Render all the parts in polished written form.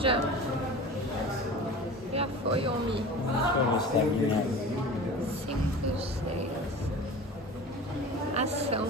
Já. Já foi, homem. Vamos terminar. 5, 6. Ação.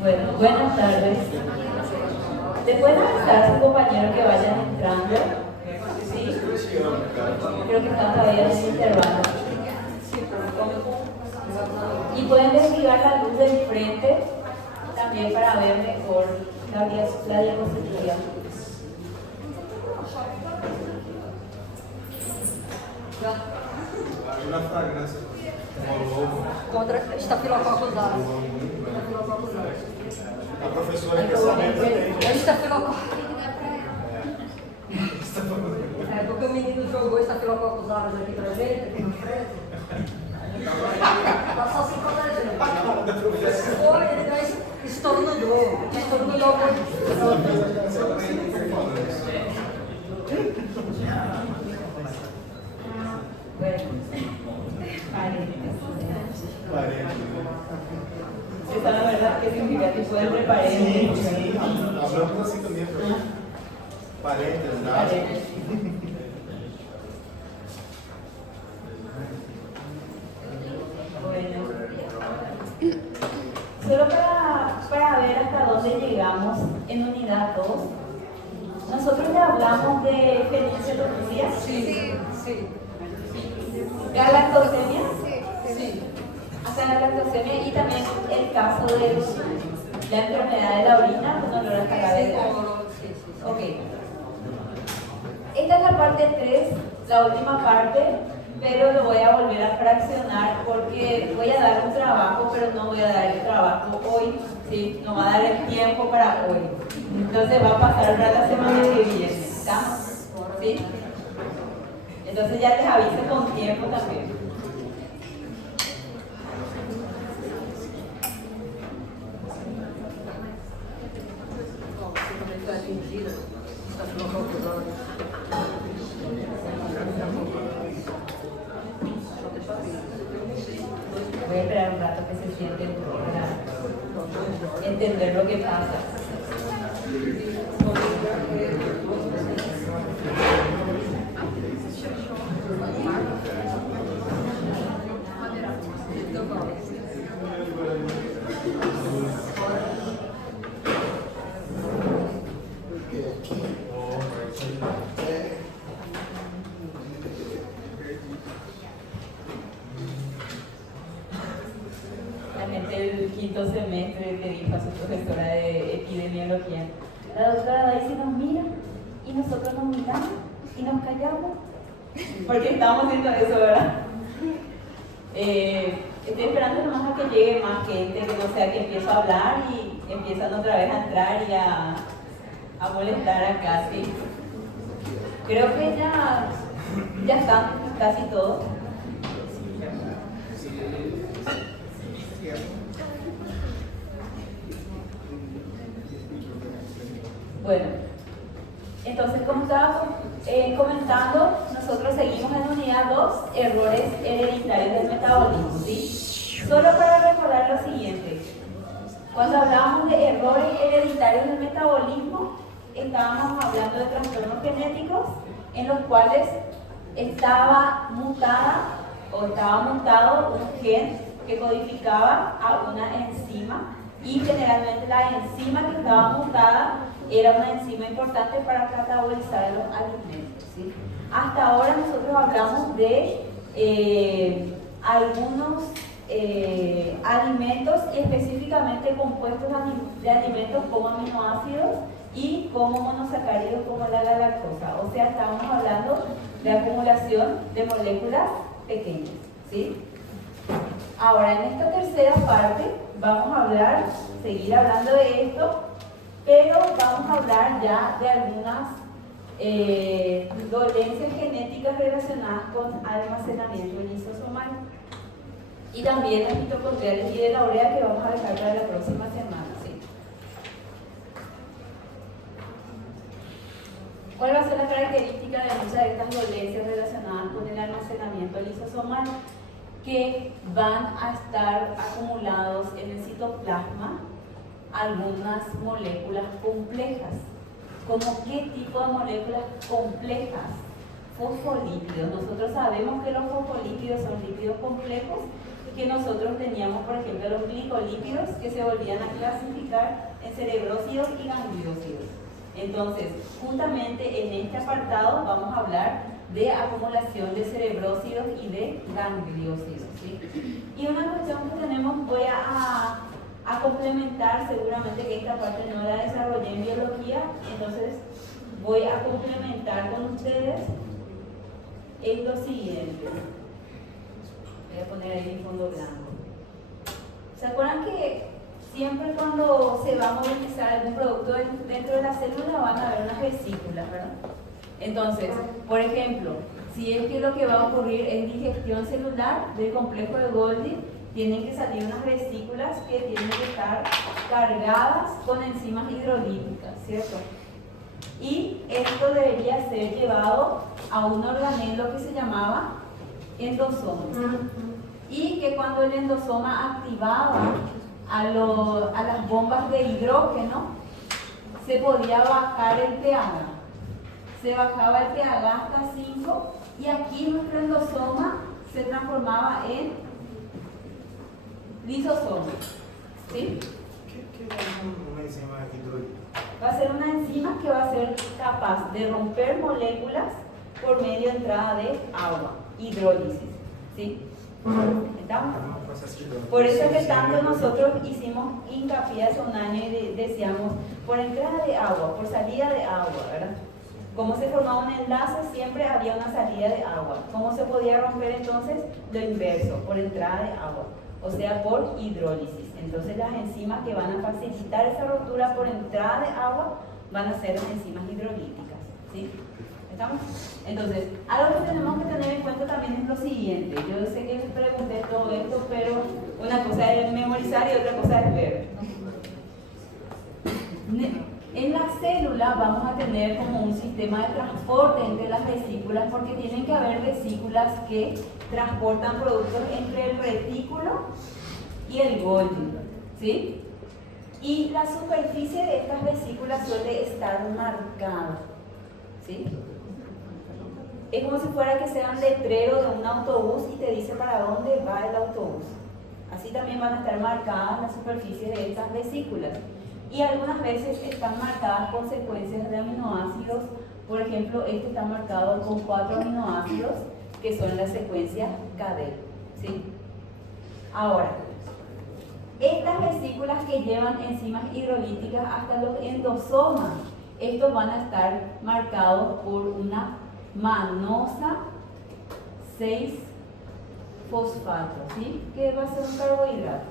Bueno, buenas tardes. ¿Le pueden avisar a su compañero que vayan entrando? ¿Sí? Creo que están todavía en el intervalo. Y pueden desactivar la luz del frente también para ver mejor la diapositiva. Na fragrância, Contra estafilococcus aureus. a professora quer saber também. Estafilococcus. É porque o menino jogou estafilococcus aureus aqui pra gente, aqui na frente. Tá só se protegendo. Foi, ele estornudou. Estornudou ¿Usted sabe la verdad qué significa tipo de preparé? Sim, hablamos assim também. Parênteses, nada. Bueno, solo para ver hasta dónde llegamos en unidad 2, nosotros le hablamos de fenilcetonúria, Sí. galactosemia, Sí. hasta la galactosemia y también el caso de la enfermedad de la orina con olor a cadáver. Sí. Ok. Esta es la parte 3, la última parte, pero lo voy a volver a fraccionar porque voy a dar un trabajo, pero no voy a dar el trabajo hoy, ¿sí? No va a dar el tiempo para hoy. Entonces va a pasar para la semana que viene, ¿estamos? ¿Sí? Entonces ya les aviso con tiempo también. Também foi atingida. Estafilococcus aureus. Voy a esperar un rato que se sienten para entender lo que pasa. La gente del quinto semestre le dijo a su profesora de epidemiología: la doctora Daisy nos mira y nosotros nos miramos y nos callamos. Porque estábamos haciendo eso, ¿verdad? Estoy esperando nomás a que llegue más gente, que no sea que empiezo a hablar y empiezan otra vez a entrar y a molestar acá, ¿sí? Creo que ya están casi todos. Bueno, entonces como estábamos comentando, nosotros seguimos en unidad 2, errores hereditarios del metabolismo, ¿sí? Solo para recordar lo siguiente, cuando hablamos de errores hereditarios del metabolismo, estábamos hablando de trastornos genéticos en los cuales estaba mutado un gen que codificaba a una enzima y generalmente la enzima que estaba mutada era una enzima importante para catabolizar los alimentos, ¿sí? Hasta ahora nosotros hablamos de algunos alimentos y específicamente compuestos de alimentos como aminoácidos y como monosacáridos como la galactosa. O sea, estamos hablando de acumulación de moléculas pequeñas, ¿sí? Ahora, en esta tercera parte vamos a seguir hablando de esto, pero vamos a hablar ya de algunas dolencias genéticas relacionadas con almacenamiento lisosomal. Y también las mitocondriales y de la urea, que vamos a dejar para la próxima semana. ¿Sí? ¿Cuál va a ser la característica de muchas de estas dolencias relacionadas con el almacenamiento lisosomal? Que van a estar acumulados en el citoplasma algunas moléculas complejas. ¿Cómo qué tipo de moléculas complejas? Fosfolípidos. Nosotros sabemos que los fosfolípidos son lípidos complejos y que nosotros teníamos, por ejemplo, los glicolípidos que se volvían a clasificar en cerebrósidos y gangliósidos. Entonces, juntamente en este apartado vamos a hablar de acumulación de cerebrósidos y de gangliósidos, ¿sí? Y una cuestión que tenemos, voy a complementar, seguramente que esta parte no la desarrollé en biología, entonces voy a complementar con ustedes es lo siguiente. Voy a poner ahí mi fondo blanco. ¿Se acuerdan que siempre cuando se va a movilizar algún producto dentro de la célula van a haber unas vesículas, ¿verdad? Entonces, por ejemplo, si es que lo que va a ocurrir es digestión celular del complejo de Golgi, tienen que salir unas vesículas que tienen que estar cargadas con enzimas hidrolíticas, ¿cierto? Y esto debería ser llevado a un organelo que se llamaba endosoma. Y que cuando el endosoma activaba a las bombas de hidrógeno, se podía bajar el pH. Se bajaba el pH hasta 5 y aquí nuestro endosoma se transformaba en lisosoma. ¿Sí? ¿Qué es una enzima hidrolítica? Va a ser una enzima que va a ser capaz de romper moléculas por medio de entrada de agua, hidrólisis. ¿Sí? ¿Estamos? Por eso es que tanto nosotros hicimos hincapié hace un año y decíamos por entrada de agua, por salida de agua, ¿verdad? ¿Cómo se formaba un enlace? Siempre había una salida de agua. ¿Cómo se podía romper entonces? Lo inverso, por entrada de agua, o sea, por hidrólisis. Entonces las enzimas que van a facilitar esa ruptura por entrada de agua van a ser las enzimas hidrolíticas. ¿Sí? ¿Estamos? Entonces, algo que tenemos que tener en cuenta también es lo siguiente. Yo sé que les pregunté todo esto, pero una cosa es memorizar y otra cosa es ver. En la célula vamos a tener como un sistema de transporte entre las vesículas, porque tienen que haber vesículas que transportan productos entre el retículo y el Golgi, ¿sí? Y la superficie de estas vesículas suele estar marcada, ¿sí? Es como si fuera que sea un letrero de un autobús y te dice para dónde va el autobús. Así también van a estar marcadas las superficies de estas vesículas. Y algunas veces están marcadas con secuencias de aminoácidos. Por ejemplo, este está marcado con 4 aminoácidos que son la secuencia KD, ¿sí? Ahora, estas vesículas que llevan enzimas hidrolíticas hasta los endosomas, estos van a estar marcados por una manosa 6-fosfato, ¿sí? Que va a ser un carbohidrato.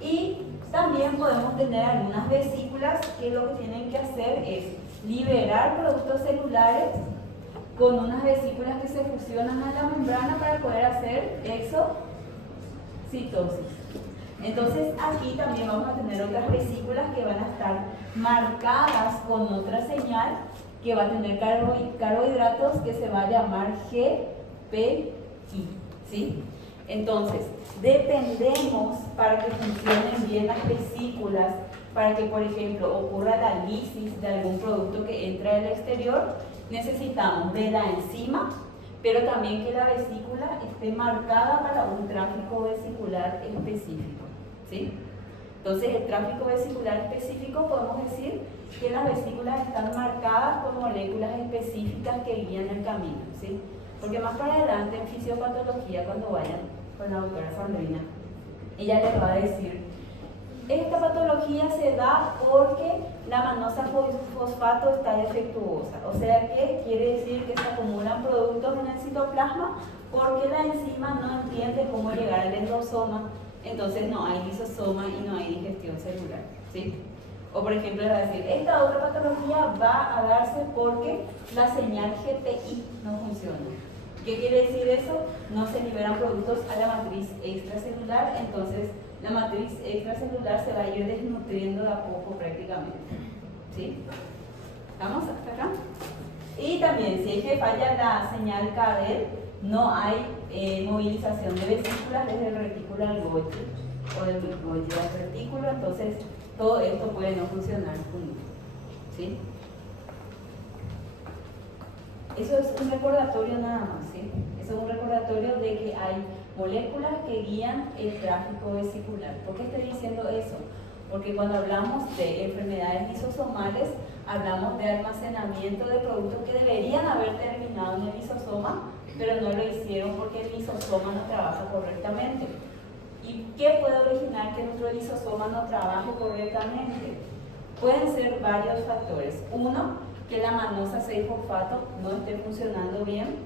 Y también podemos tener algunas vesículas que lo que tienen que hacer es liberar productos celulares con unas vesículas que se fusionan a la membrana para poder hacer exocitosis. Entonces aquí también vamos a tener otras vesículas que van a estar marcadas con otra señal que va a tener carbohidratos que se va a llamar GPI, ¿sí? Entonces, dependemos para que funcionen bien las vesículas, para que, por ejemplo, ocurra la lisis de algún producto que entra del exterior, necesitamos de la enzima, pero también que la vesícula esté marcada para un tráfico vesicular específico, ¿sí? Entonces, el tráfico vesicular específico podemos decir que las vesículas están marcadas con moléculas específicas que guían el camino, ¿sí? Porque más para adelante en fisiopatología, cuando vayan con la doctora Sandrina, ella les va a decir, esta patología se da porque la manosa fosfato está defectuosa. O sea que quiere decir que se acumulan productos en el citoplasma porque la enzima no entiende cómo llegar al endosoma, entonces no hay lisosoma y no hay digestión celular, ¿sí? O por ejemplo, le va a decir, esta otra patología va a darse porque la señal GPI no funciona. ¿Qué quiere decir eso? No se liberan productos a la matriz extracelular, entonces la matriz extracelular se va a ir desnutriendo de a poco prácticamente. ¿Sí? ¿Estamos hasta acá? Y también, si es que falla la señal Cabel, no hay movilización de vesículas desde el retículo al Golgi o del Golgi al retículo, entonces todo esto puede no funcionar junto. ¿Sí? Eso es un recordatorio nada más, ¿sí? Eso es un recordatorio de que hay moléculas que guían el tráfico vesicular. ¿Por qué estoy diciendo eso? Porque cuando hablamos de enfermedades lisosomales, hablamos de almacenamiento de productos que deberían haber terminado en el lisosoma, pero no lo hicieron porque el lisosoma no trabaja correctamente. ¿Y qué puede originar que nuestro lisosoma no trabaje correctamente? Pueden ser varios factores. Uno, que la manosa 6-fosfato no esté funcionando bien,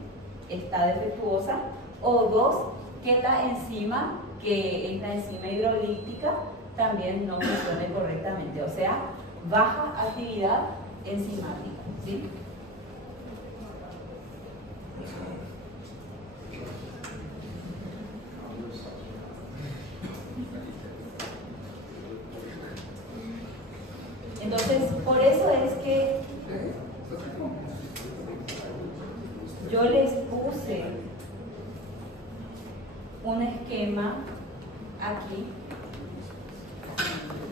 está defectuosa. O dos, que la enzima, que es la enzima hidrolítica, también no funcione correctamente. O sea, baja actividad enzimática. ¿Sí? Entonces, por eso es que yo les puse un esquema aquí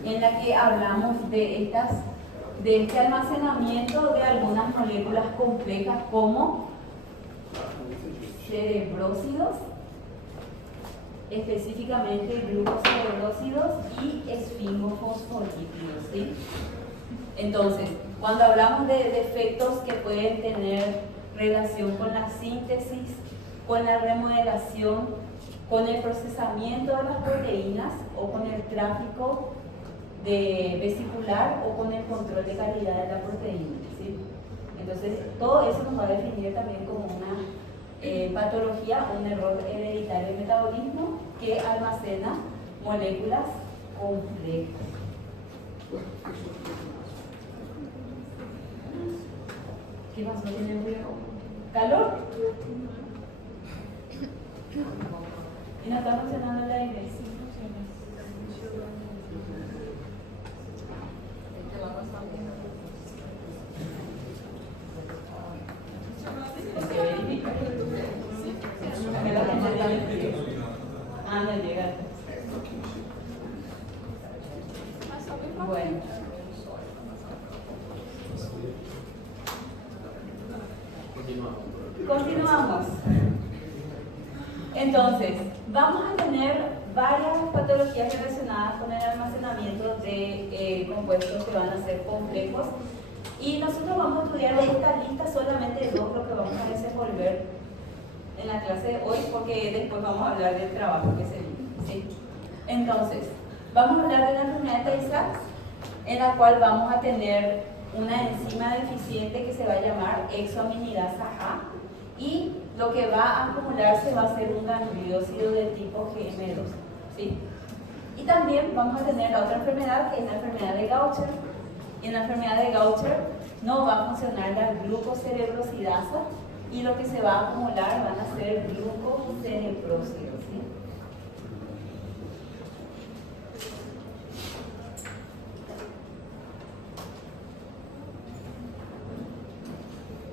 en la que hablamos de este almacenamiento de algunas moléculas complejas como cerebrósidos, específicamente glucocerebrósidos y esfingofosfolípidos, ¿sí? Entonces, cuando hablamos de defectos que pueden tener relación con la síntesis, con la remodelación, con el procesamiento de las proteínas o con el tráfico vesicular o con el control de calidad de la proteína, ¿sí? Entonces, todo eso nos va a definir también como una patología, un error hereditario de metabolismo que almacena moléculas complejas. ¿Qué pasó? ¿Tiene frío? ¿Calor? ¿Y no está funcionando el aire? Ah, no llega. Bueno. Continuamos. Entonces, vamos a tener varias patologías relacionadas con el almacenamiento de compuestos que van a ser complejos. Y nosotros vamos a estudiar de esta lista solamente dos, lo que vamos a desenvolver en la clase de hoy, porque después vamos a hablar del trabajo que se viene, ¿sí? Entonces, vamos a hablar de la enfermedad de Tay-Sachs, en la cual vamos a tener una enzima deficiente que se va a llamar exoaminidasa A, y lo que va a acumularse va a ser un gangliósido de tipo GM2, ¿sí? Y también vamos a tener la otra enfermedad, que es la enfermedad de Gaucher. En la enfermedad de Gaucher no va a funcionar la glucocerebrosidasa, y lo que se va a acumular van a ser glucocerebrósidos, ¿sí?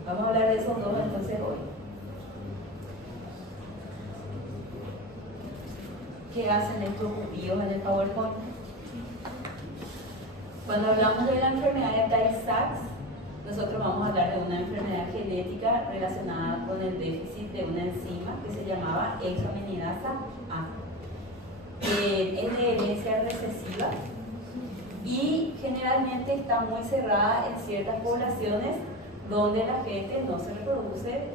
Vamos a hablar de esos dos entonces hoy. ¿Qué hacen estos judíos en el PowerPoint? Cuando hablamos de la enfermedad de Tay-Sachs, nosotros vamos a hablar de una enfermedad genética relacionada con el déficit de una enzima que se llamaba exoaminidasa A. Es de herencia recesiva y generalmente está muy cerrada en ciertas poblaciones donde la gente no se reproduce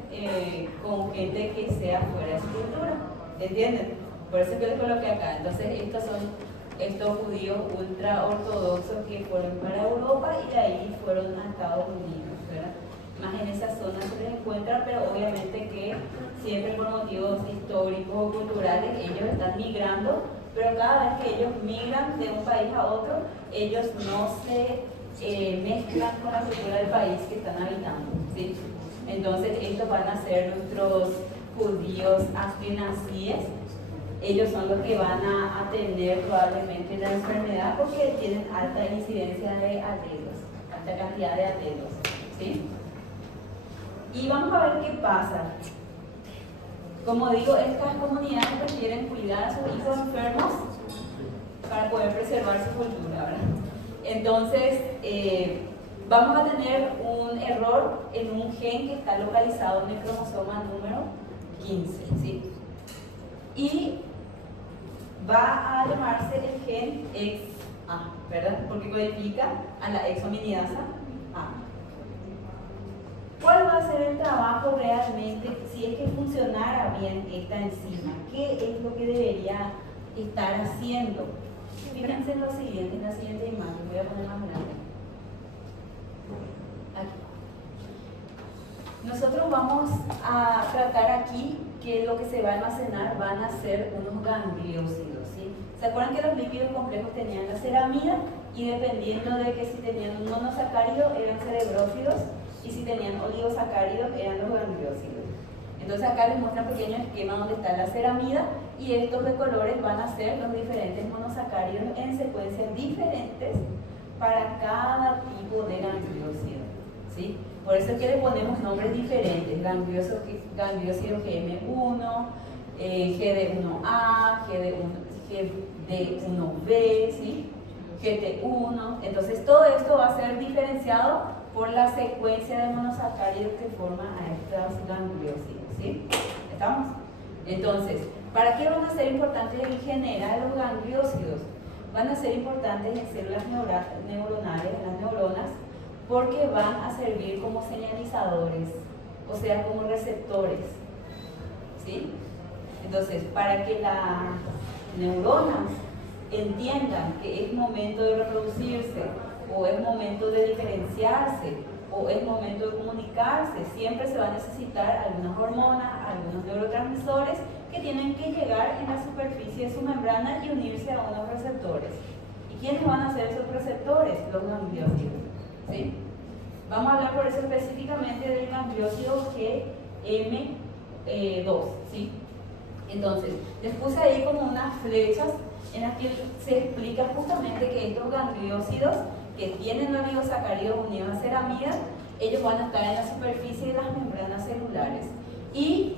con gente que sea fuera de su cultura. ¿Entienden? Por eso que les coloqué acá. Entonces, estos son estos judíos ultra ortodoxos que fueron para Europa y de ahí fueron a Estados Unidos, ¿verdad? Más en esa zona se les encuentra, pero obviamente que siempre por motivos históricos o culturales ellos están migrando pero cada vez que ellos migran de un país a otro, ellos no se mezclan con la cultura del país que están habitando, ¿sí? Entonces, estos van a ser nuestros judíos ashkenazíes. Ellos son los que van a tener probablemente la enfermedad porque tienen alta incidencia de alelos, alta cantidad de alelos, ¿sí? Y vamos a ver qué pasa. Como digo, estas comunidades prefieren cuidar a sus hijos enfermos para poder preservar su cultura, ¿verdad? Entonces, vamos a tener un error en un gen que está localizado en el cromosoma número 15, ¿sí? Y va a llamarse el gen XA, ¿verdad? Porque codifica a la exominidasa A. ¿Cuál va a ser el trabajo realmente si es que funcionara bien esta enzima? ¿Qué es lo que debería estar haciendo? Fíjense en lo siguiente, en la siguiente imagen, voy a poner más grande. Aquí. Nosotros vamos a tratar aquí que lo que se va a almacenar van a ser unos gangliósidos, ¿sí? ¿Se acuerdan que los lípidos complejos tenían la ceramida? Y dependiendo de que si tenían un monosacárido eran cerebrósidos y si tenían oligosacáridos eran los gangliósidos. Entonces acá les muestra un pequeño esquema donde está la ceramida y estos de colores van a ser los diferentes monosacáridos en secuencias diferentes para cada tipo de gangliósido, ¿sí? Por eso es que le ponemos nombres diferentes, gangliósido GM1, GD1A, GD1B, ¿sí? GT1. Entonces todo esto va a ser diferenciado por la secuencia de monosacáridos que forman a estos gangliósidos, ¿sí? ¿Estamos? Entonces, ¿para qué van a ser importantes en general los gangliósidos? Van a ser importantes en células neuronales, en las neuronas, porque van a servir como señalizadores, o sea, como receptores, ¿sí? Entonces, para que las neuronas entiendan que es momento de reproducirse, o es momento de diferenciarse, o es momento de comunicarse, siempre se va a necesitar algunas hormonas, algunos neurotransmisores que tienen que llegar en la superficie de su membrana y unirse a unos receptores. ¿Y quiénes van a ser esos receptores? Los gangliósidos, ¿sí? Vamos a hablar por eso específicamente del gangliósido GM2, ¿sí? Entonces, les puse ahí como unas flechas en las que se explica justamente que estos gangliósidos que tienen oligosacáridos unidos a ceramida, ellos van a estar en la superficie de las membranas celulares y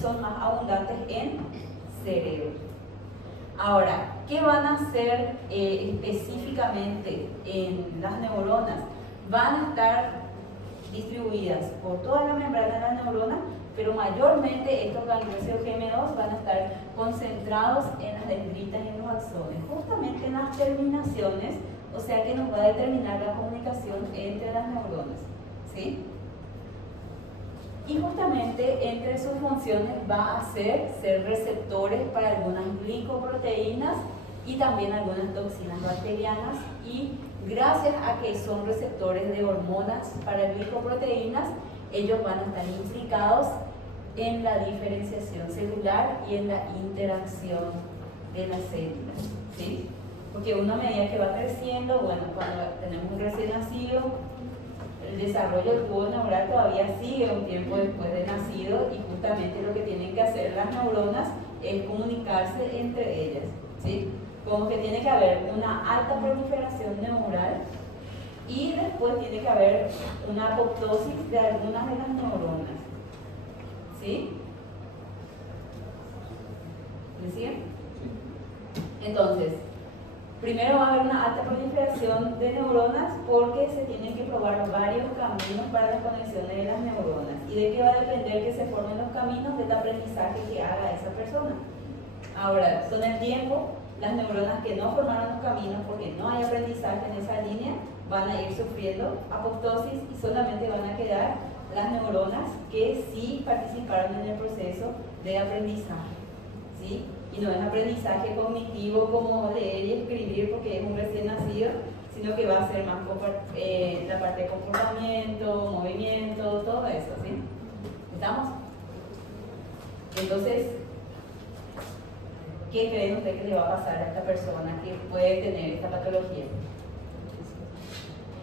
son más abundantes en cerebro. Ahora, ¿qué van a hacer específicamente en las neuronas? Van a estar distribuidas por toda la membrana de la neurona, pero mayormente estos gangliósidos GM2 van a estar concentrados en las dendritas y en los axones, justamente en las terminaciones, o sea que nos va a determinar la comunicación entre las neuronas, ¿sí? Y justamente entre sus funciones va a ser receptores para algunas glicoproteínas y también algunas toxinas bacterianas, y gracias a que son receptores de hormonas para glicoproteínas, ellos van a estar implicados en la diferenciación celular y en la interacción de las células, ¿sí? Porque una medida que va creciendo, bueno, cuando tenemos un recién nacido, el desarrollo del tubo neural todavía sigue un tiempo después de nacido, y justamente lo que tienen que hacer las neuronas es comunicarse entre ellas, ¿sí? Como que tiene que haber una alta proliferación neural y después tiene que haber una apoptosis de algunas de las neuronas, ¿sí? ¿Me siguen? Entonces, primero va a haber una alta proliferación de neuronas porque se tienen que probar varios caminos para las conexiones de las neuronas. ¿Y de qué va a depender que se formen los caminos? Del aprendizaje que haga esa persona. Ahora, con el tiempo, las neuronas que no formaron los caminos porque no hay aprendizaje en esa línea van a ir sufriendo apoptosis y solamente van a quedar las neuronas que sí participaron en el proceso de aprendizaje, ¿sí? Y no es aprendizaje cognitivo como leer y escribir porque es un recién nacido, sino que va a ser más la parte de comportamiento, movimiento, todo eso, ¿sí? ¿Estamos? Entonces, ¿qué creen ustedes que le va a pasar a esta persona que puede tener esta patología?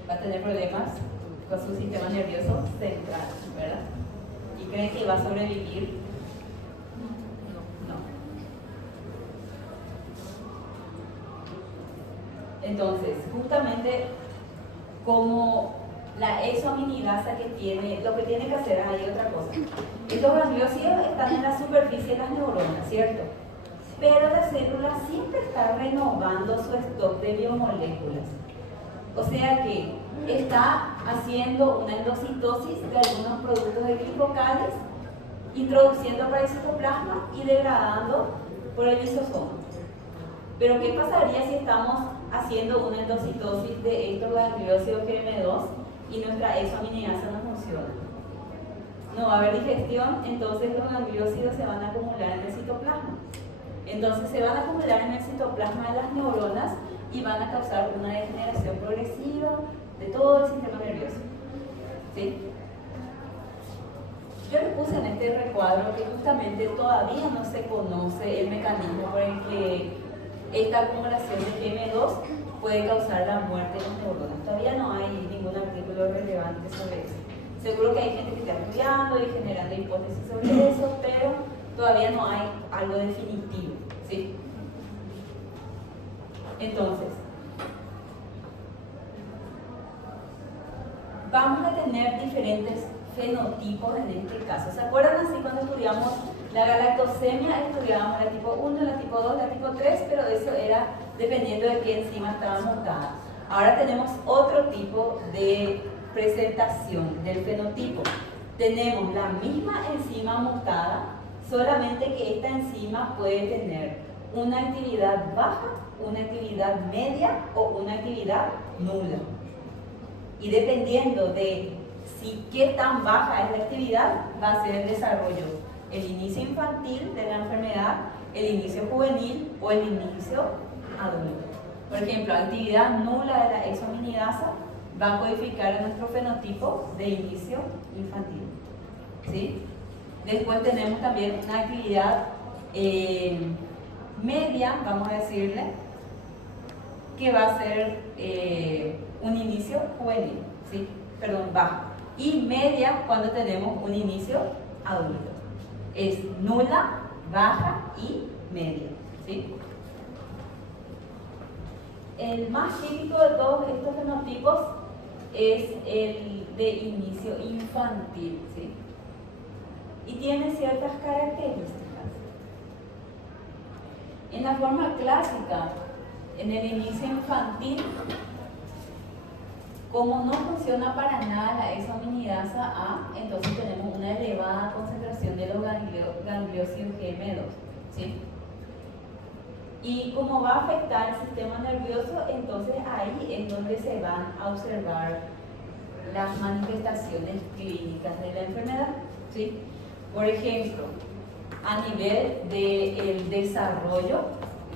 Va a tener problemas con su sistema nervioso central, ¿verdad? ¿Y creen que va a sobrevivir? No. Entonces, justamente como la exoaminidasa que tiene, lo que tiene que hacer hay otra cosa. Estos gangliósidos están en la superficie de las neuronas, ¿cierto? Pero la célula siempre está renovando su stock de biomoléculas. O sea que está haciendo una endocitosis de algunos productos epifocales, introduciendo para el citoplasma y degradando por el lisosoma. Pero ¿qué pasaría si estamos haciendo una endocitosis de estos gangliósidos GM2 y nuestra exoaminidasa no funciona? No va a haber digestión, entonces los gangliósidos se van a acumular en el citoplasma. Entonces se van a acumular en el citoplasma de las neuronas y van a causar una degeneración progresiva de todo el sistema nervioso. ¿Sí? Yo le puse en este recuadro que justamente todavía no se conoce el mecanismo por el que esta acumulación de GM2 puede causar la muerte de las neuronas. Todavía no hay ningún artículo relevante sobre eso. Seguro que hay gente que está estudiando y generando hipótesis sobre eso, pero todavía no hay algo definitivo, ¿sí? Entonces, vamos a tener diferentes fenotipos en este caso. ¿Se acuerdan así cuando estudiamos la galactosemia? Estudiábamos la tipo 1, la tipo 2, la tipo 3, pero eso era dependiendo de qué enzima estaba montada. Ahora tenemos otro tipo de presentación del fenotipo. Tenemos la misma enzima mutada, solamente que esta enzima puede tener una actividad baja, una actividad media o una actividad nula. Y dependiendo de qué tan baja es la actividad, va a ser el desarrollo, el inicio infantil de la enfermedad, el inicio juvenil o el inicio adulto. Por ejemplo, actividad nula de la exoaminidasa va a codificar en nuestro fenotipo de inicio infantil. ¿Sí? Después tenemos también una actividad media, vamos a decirle, que va a ser un inicio juvenil, ¿sí? Perdón, bajo. Y media cuando tenemos un inicio adulto. Es nula, baja y media, ¿sí? El más típico de todos estos fenotipos es el de inicio infantil, ¿sí? Y tiene ciertas características. En la forma clásica, en el inicio infantil, como no funciona para nada la exoaminidasa A, entonces tenemos una elevada concentración de los gangliósidos GM2, ¿sí? Y como va a afectar el sistema nervioso, entonces ahí es donde se van a observar las manifestaciones clínicas de la enfermedad, ¿sí? Por ejemplo, a nivel del desarrollo,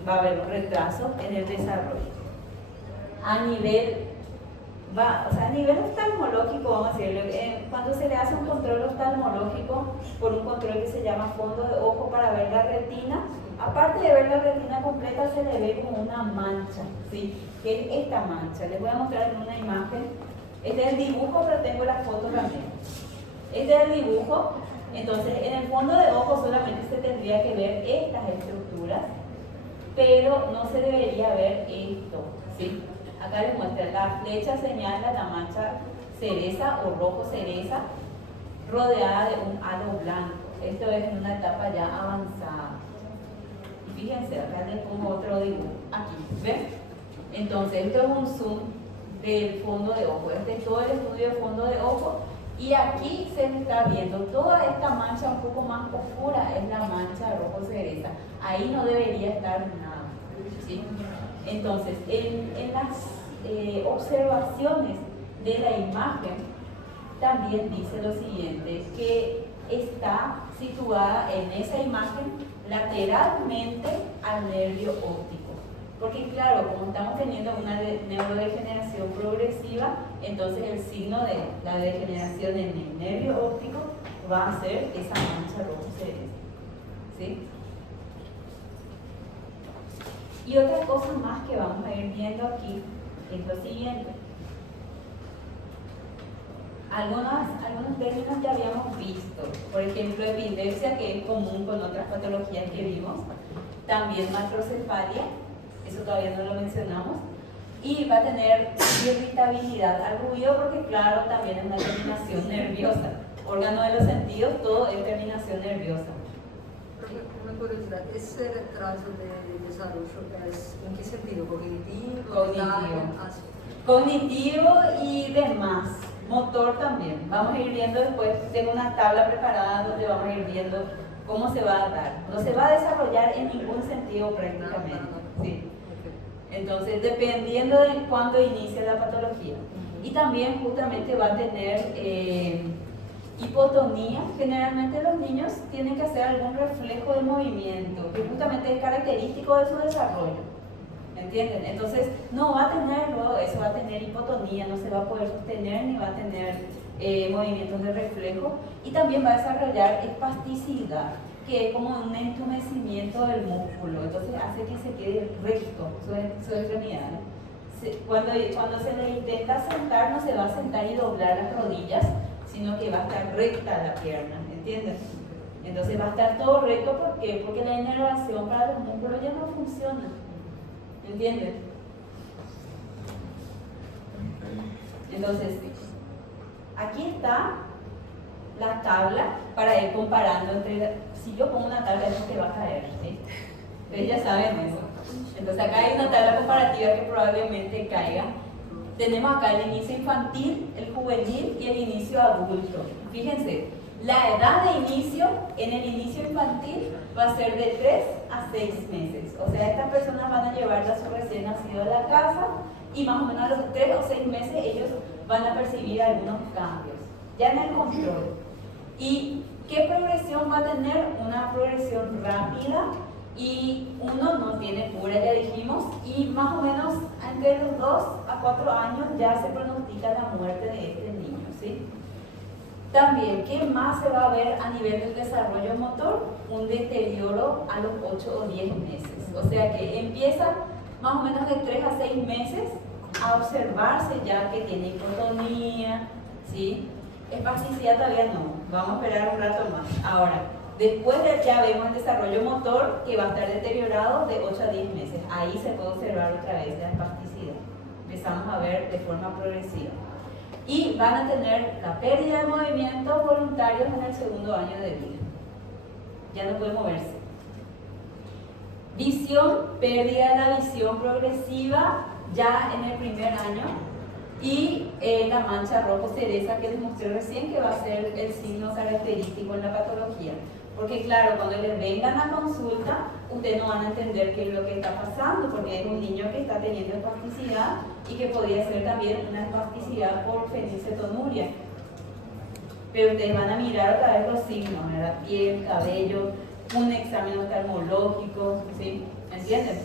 va a haber un retraso en el desarrollo. A nivel oftalmológico, vamos a decirlo, cuando se le hace un control oftalmológico por un control que se llama fondo de ojo para ver la retina, aparte de ver la retina completa, se le ve como una mancha, ¿sí? Que es esta mancha. Les voy a mostrar en una imagen. Este es el dibujo, pero tengo la foto también. Este es el dibujo. Entonces, en el fondo de ojo solamente se tendría que ver estas estructuras, pero no se debería ver esto, ¿sí? Acá les muestra, la flecha señala la mancha cereza o rojo cereza rodeada de un halo blanco. Esto es en una etapa ya avanzada. Y fíjense, acá les pongo otro dibujo. Aquí, ¿ven? Entonces, esto es un zoom del fondo de ojo. Este es todo el estudio de fondo de ojo. Y aquí se está viendo toda esta mancha un poco más oscura, es la mancha rojo cereza. Ahí no debería estar nada, ¿sí? Entonces, en las observaciones de la imagen, también dice lo siguiente, que está situada en esa imagen lateralmente al nervio óptico. Porque claro, como estamos teniendo una neurodegeneración progresiva, entonces el signo de la degeneración en el nervio óptico va a ser esa mancha rojo cereza, ¿sí? Y otra cosa más que vamos a ir viendo aquí es lo siguiente. Algunos términos ya habíamos visto, por ejemplo, epilepsia, que es común con otras patologías que vimos, también macrocefalia, eso todavía no lo mencionamos, y va a tener irritabilidad al ruido porque claro, también es una terminación nerviosa, órgano de los sentidos, todo es terminación nerviosa. Una curiosidad, ese retraso de desarrollo es ¿en qué sentido? ¿Cognitivo? Cognitivo y demás. Motor también. Vamos a ir viendo después, tengo una tabla preparada donde vamos a ir viendo cómo se va a dar. No se va a desarrollar en ningún sentido prácticamente. ¿Sí? Entonces, dependiendo de cuándo inicia la patología. Y también justamente va a tener hipotonía. Generalmente los niños tienen que hacer algún reflejo de movimiento, que justamente es característico de su desarrollo. ¿Entienden? Entonces, no va a tener luego eso, va a tener hipotonía, no se va a poder sostener ni va a tener movimientos de reflejo. Y también va a desarrollar espasticidad, que es como un entumecimiento del músculo, entonces hace que se quede recto su extremidad. Cuando se le intenta sentar, no se va a sentar y doblar las rodillas, sino que va a estar recta la pierna, ¿entiendes? Entonces va a estar todo recto, ¿por qué? Porque la inervación para los músculos ya no funciona, ¿entiendes? Entonces, aquí está la tabla para ir comparando entre, si yo pongo una tabla, eso te va a caer, ¿sí? Ustedes ya saben eso. Entonces acá hay una tabla comparativa que probablemente caiga. Tenemos acá el inicio infantil, el juvenil y el inicio adulto. Fíjense, la edad de inicio en el inicio infantil va a ser de 3 a 6 meses. O sea, estas personas van a llevar a su recién nacido a la casa y más o menos a los 3 o 6 meses ellos van a percibir algunos cambios, ya en el control. ¿Y qué progresión va a tener? Una progresión rápida y uno no tiene cura, ya dijimos, y más o menos entre los 2 a 4 años ya se pronostica la muerte de este niño, ¿sí? También, ¿qué más se va a ver a nivel del desarrollo motor? Un deterioro a los 8 o 10 meses. O sea que empieza más o menos de 3 a 6 meses a observarse ya que tiene hipotonía, ¿sí? Espasticidad todavía no, vamos a esperar un rato más. Ahora, después ya vemos el desarrollo motor que va a estar deteriorado de 8 a 10 meses. Ahí se puede observar otra vez la espasticidad. Empezamos a ver de forma progresiva. Y van a tener la pérdida de movimientos voluntarios en el segundo año de vida. Ya no puede moverse. Visión, pérdida de la visión progresiva ya en el primer año. Y la mancha rojo cereza que les mostré recién, que va a ser el signo característico en la patología. Porque claro, cuando les vengan a consulta, ustedes no van a entender qué es lo que está pasando, porque es un niño que está teniendo espasticidad y que podría ser también una espasticidad por fenilcetonuria. Pero ustedes van a mirar otra vez los signos, ¿verdad? Piel, cabello, un examen oftalmológico, ¿sí? ¿Entienden?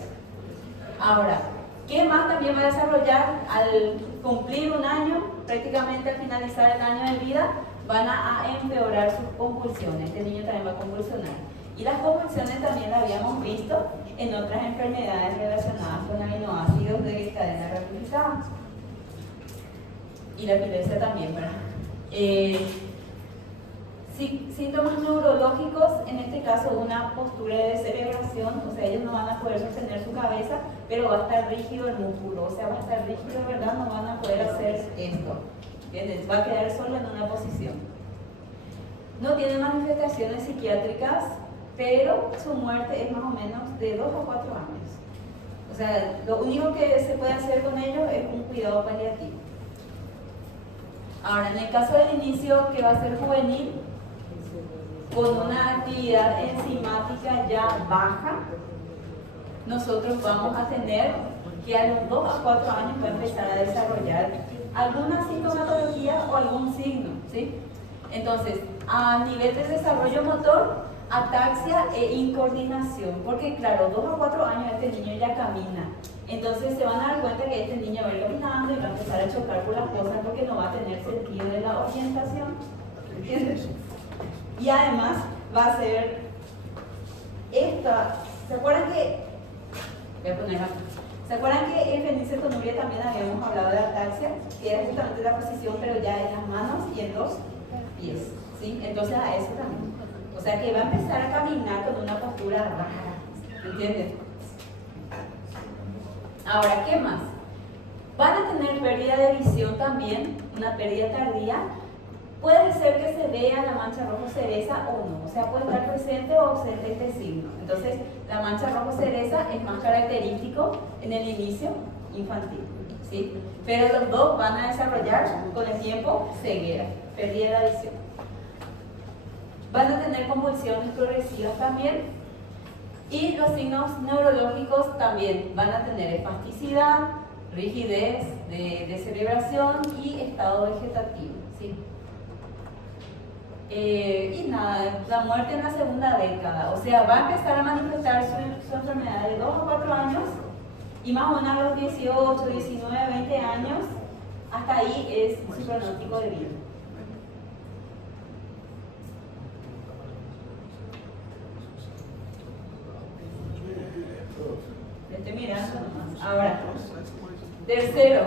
Ahora, ¿qué más también va a desarrollar al cumplir un año, prácticamente al finalizar el año de vida? Van a empeorar sus convulsiones. Este niño también va a convulsionar. Y las convulsiones también las habíamos visto en otras enfermedades relacionadas con aminoácidos de cadena ramificada. Y la epilepsia también, ¿verdad? Síntomas neurológicos, en este caso una postura de descerebración, o sea, ellos no van a poder sostener su cabeza, pero va a estar rígido el músculo, o sea, va a estar rígido, ¿verdad? No van a poder hacer esto. ¿Entiendes? Va a quedar solo en una posición. No tiene manifestaciones psiquiátricas, pero su muerte es más o menos de 2 a 4 años. O sea, lo único que se puede hacer con ellos es un cuidado paliativo. Ahora, en el caso del inicio, que va a ser juvenil, con una actividad enzimática ya baja, nosotros vamos a tener que a los 2 a 4 años va a empezar a desarrollar alguna sintomatología o algún signo, ¿sí? Entonces, a nivel de desarrollo motor, ataxia e incoordinación, porque claro, 2 a 4 años este niño ya camina, entonces se van a dar cuenta que este niño va a ir caminando y va a empezar a chocar por las cosas porque no va a tener sentido de la orientación, ¿entiendes? Y además va a ser esta, ¿se acuerdan que Voy a ponerlo aquí. ¿Se acuerdan que en fenilotonuria también habíamos hablado de ataxia? Que era justamente la posición, pero ya en las manos y en los pies, ¿sí? Entonces a eso también. O sea que va a empezar a caminar con una postura rara, ¿entiendes? Ahora, ¿qué más? Van a tener pérdida de visión también, una pérdida tardía. Puede ser que se vea la mancha rojo cereza o no, o sea, puede estar presente o ausente este signo. Entonces, la mancha rojo cereza es más característico en el inicio infantil, ¿sí? Pero los dos van a desarrollar con el tiempo ceguera, pérdida de visión. Van a tener convulsiones progresivas también, y los signos neurológicos también van a tener espasticidad, rigidez de cerebración y estado vegetativo, ¿sí? Y nada, la muerte en la segunda década, o sea, va a empezar a manifestar su enfermedad de 2 a 4 años y más o menos a los 18, 19, 20 años, hasta ahí es su pronóstico de vida. Estoy mirando nomás. Ahora, tercero,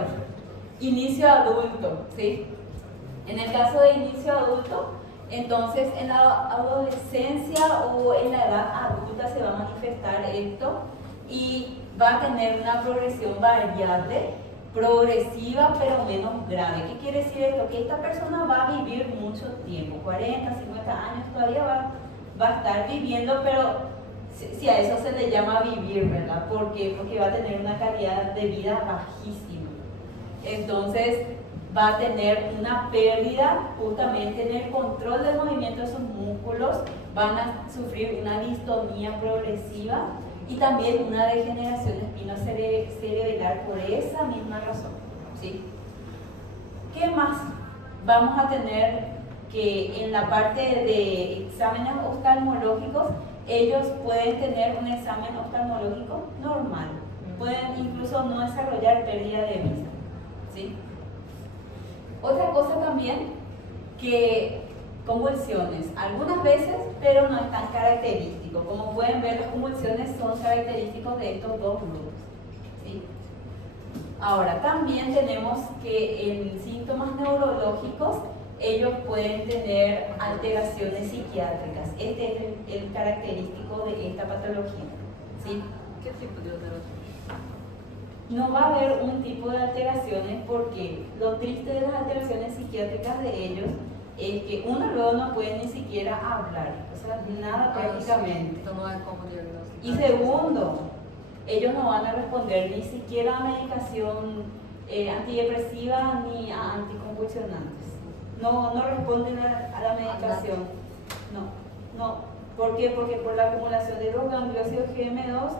inicio adulto, ¿sí? En el caso de inicio adulto, entonces en la adolescencia o en la edad adulta se va a manifestar esto y va a tener una progresión variable, progresiva pero menos grave. ¿Qué quiere decir esto? Que esta persona va a vivir mucho tiempo, 40, 50 años, todavía va a estar viviendo, pero si a eso se le llama vivir, ¿verdad? ¿Por qué? Porque va a tener una calidad de vida bajísima. Entonces va a tener una pérdida justamente en el control del movimiento de sus músculos, van a sufrir una distonía progresiva y también una degeneración espinocerebral por esa misma razón, ¿sí? ¿Qué más? Vamos a tener que en la parte de exámenes oftalmológicos, ellos pueden tener un examen oftalmológico normal, pueden incluso no desarrollar pérdida de vista, ¿sí? Otra cosa también, que convulsiones, algunas veces, pero no es tan característico. Como pueden ver, las convulsiones son característicos de estos dos grupos, ¿sí? Ahora, también tenemos que en síntomas neurológicos, ellos pueden tener alteraciones psiquiátricas. Este es el característico de esta patología, ¿sí? ¿Qué tipo de alteración? No va a haber un tipo de alteraciones porque lo triste de las alteraciones psiquiátricas de ellos es que uno luego no puede ni siquiera hablar, o sea, nada prácticamente. Esto no hay como diagnosticar. Y segundo, ellos no van a responder ni siquiera a medicación antidepresiva ni a anticonvulsionantes. No responden a la medicación. No. ¿Por qué? Porque por la acumulación de los gangliosidos GM2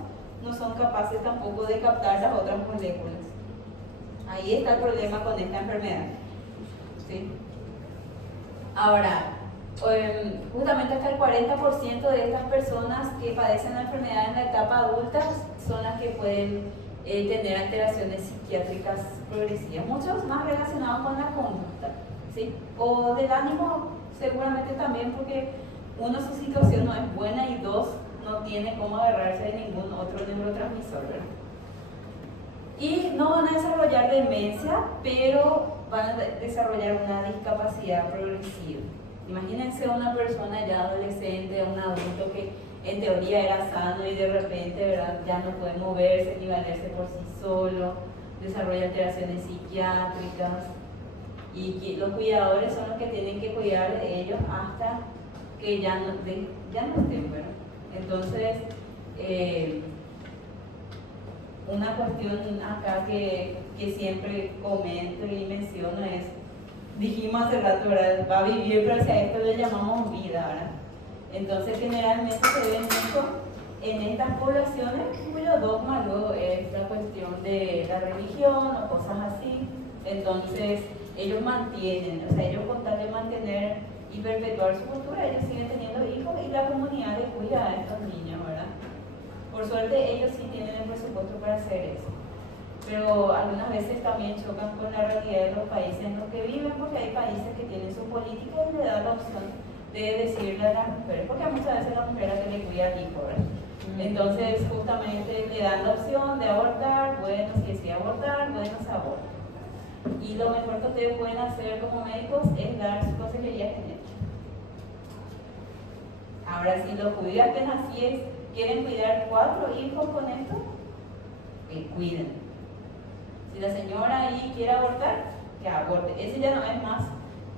no son capaces tampoco de captar las otras moléculas. Ahí está el problema con esta enfermedad, ¿sí? Ahora, justamente hasta el 40% de estas personas que padecen la enfermedad en la etapa adulta son las que pueden tener alteraciones psiquiátricas progresivas, muchos más relacionados con la conducta, ¿sí? O del ánimo, seguramente también, porque uno, su situación no es buena, y dos, no tiene cómo agarrarse de ningún otro neurotransmisor, ¿verdad? Y no van a desarrollar demencia, pero van a desarrollar una discapacidad progresiva. Imagínense una persona ya adolescente, un adulto que en teoría era sano y de repente, ¿verdad?, ya no puede moverse ni valerse por sí solo, desarrolla alteraciones psiquiátricas, y que los cuidadores son los que tienen que cuidar de ellos hasta que ya no estén, ¿verdad? Entonces, una cuestión acá que siempre comento y menciono es, dijimos hace rato, ¿verdad?, va a vivir, pero si a esto le llamamos vida, ¿verdad? Entonces, generalmente se ve mucho en estas poblaciones cuyo dogma luego es la cuestión de la religión o cosas así. Entonces, ellos mantienen, o sea, ellos con tal de mantener y perpetuar su cultura, ellos siguen teniendo hijos y la comunidad les cuida a estos niños, ¿verdad? Por suerte, ellos sí tienen el presupuesto para hacer eso. Pero algunas veces también chocan con la realidad de los países en los que viven, porque hay países que tienen su política y le dan la opción de decirle a las mujeres, porque muchas veces la mujer es la que le cuida al hijo, ¿verdad? Entonces, justamente le dan la opción de abortar, bueno, si decide abortar, bueno, se aborta. Y lo mejor que ustedes pueden hacer como médicos es dar su consejería genética. Ahora, si los judíos que nacíes quieren cuidar 4 hijos con esto, que cuiden. Si la señora ahí quiere abortar, que aborte. Ese ya no es más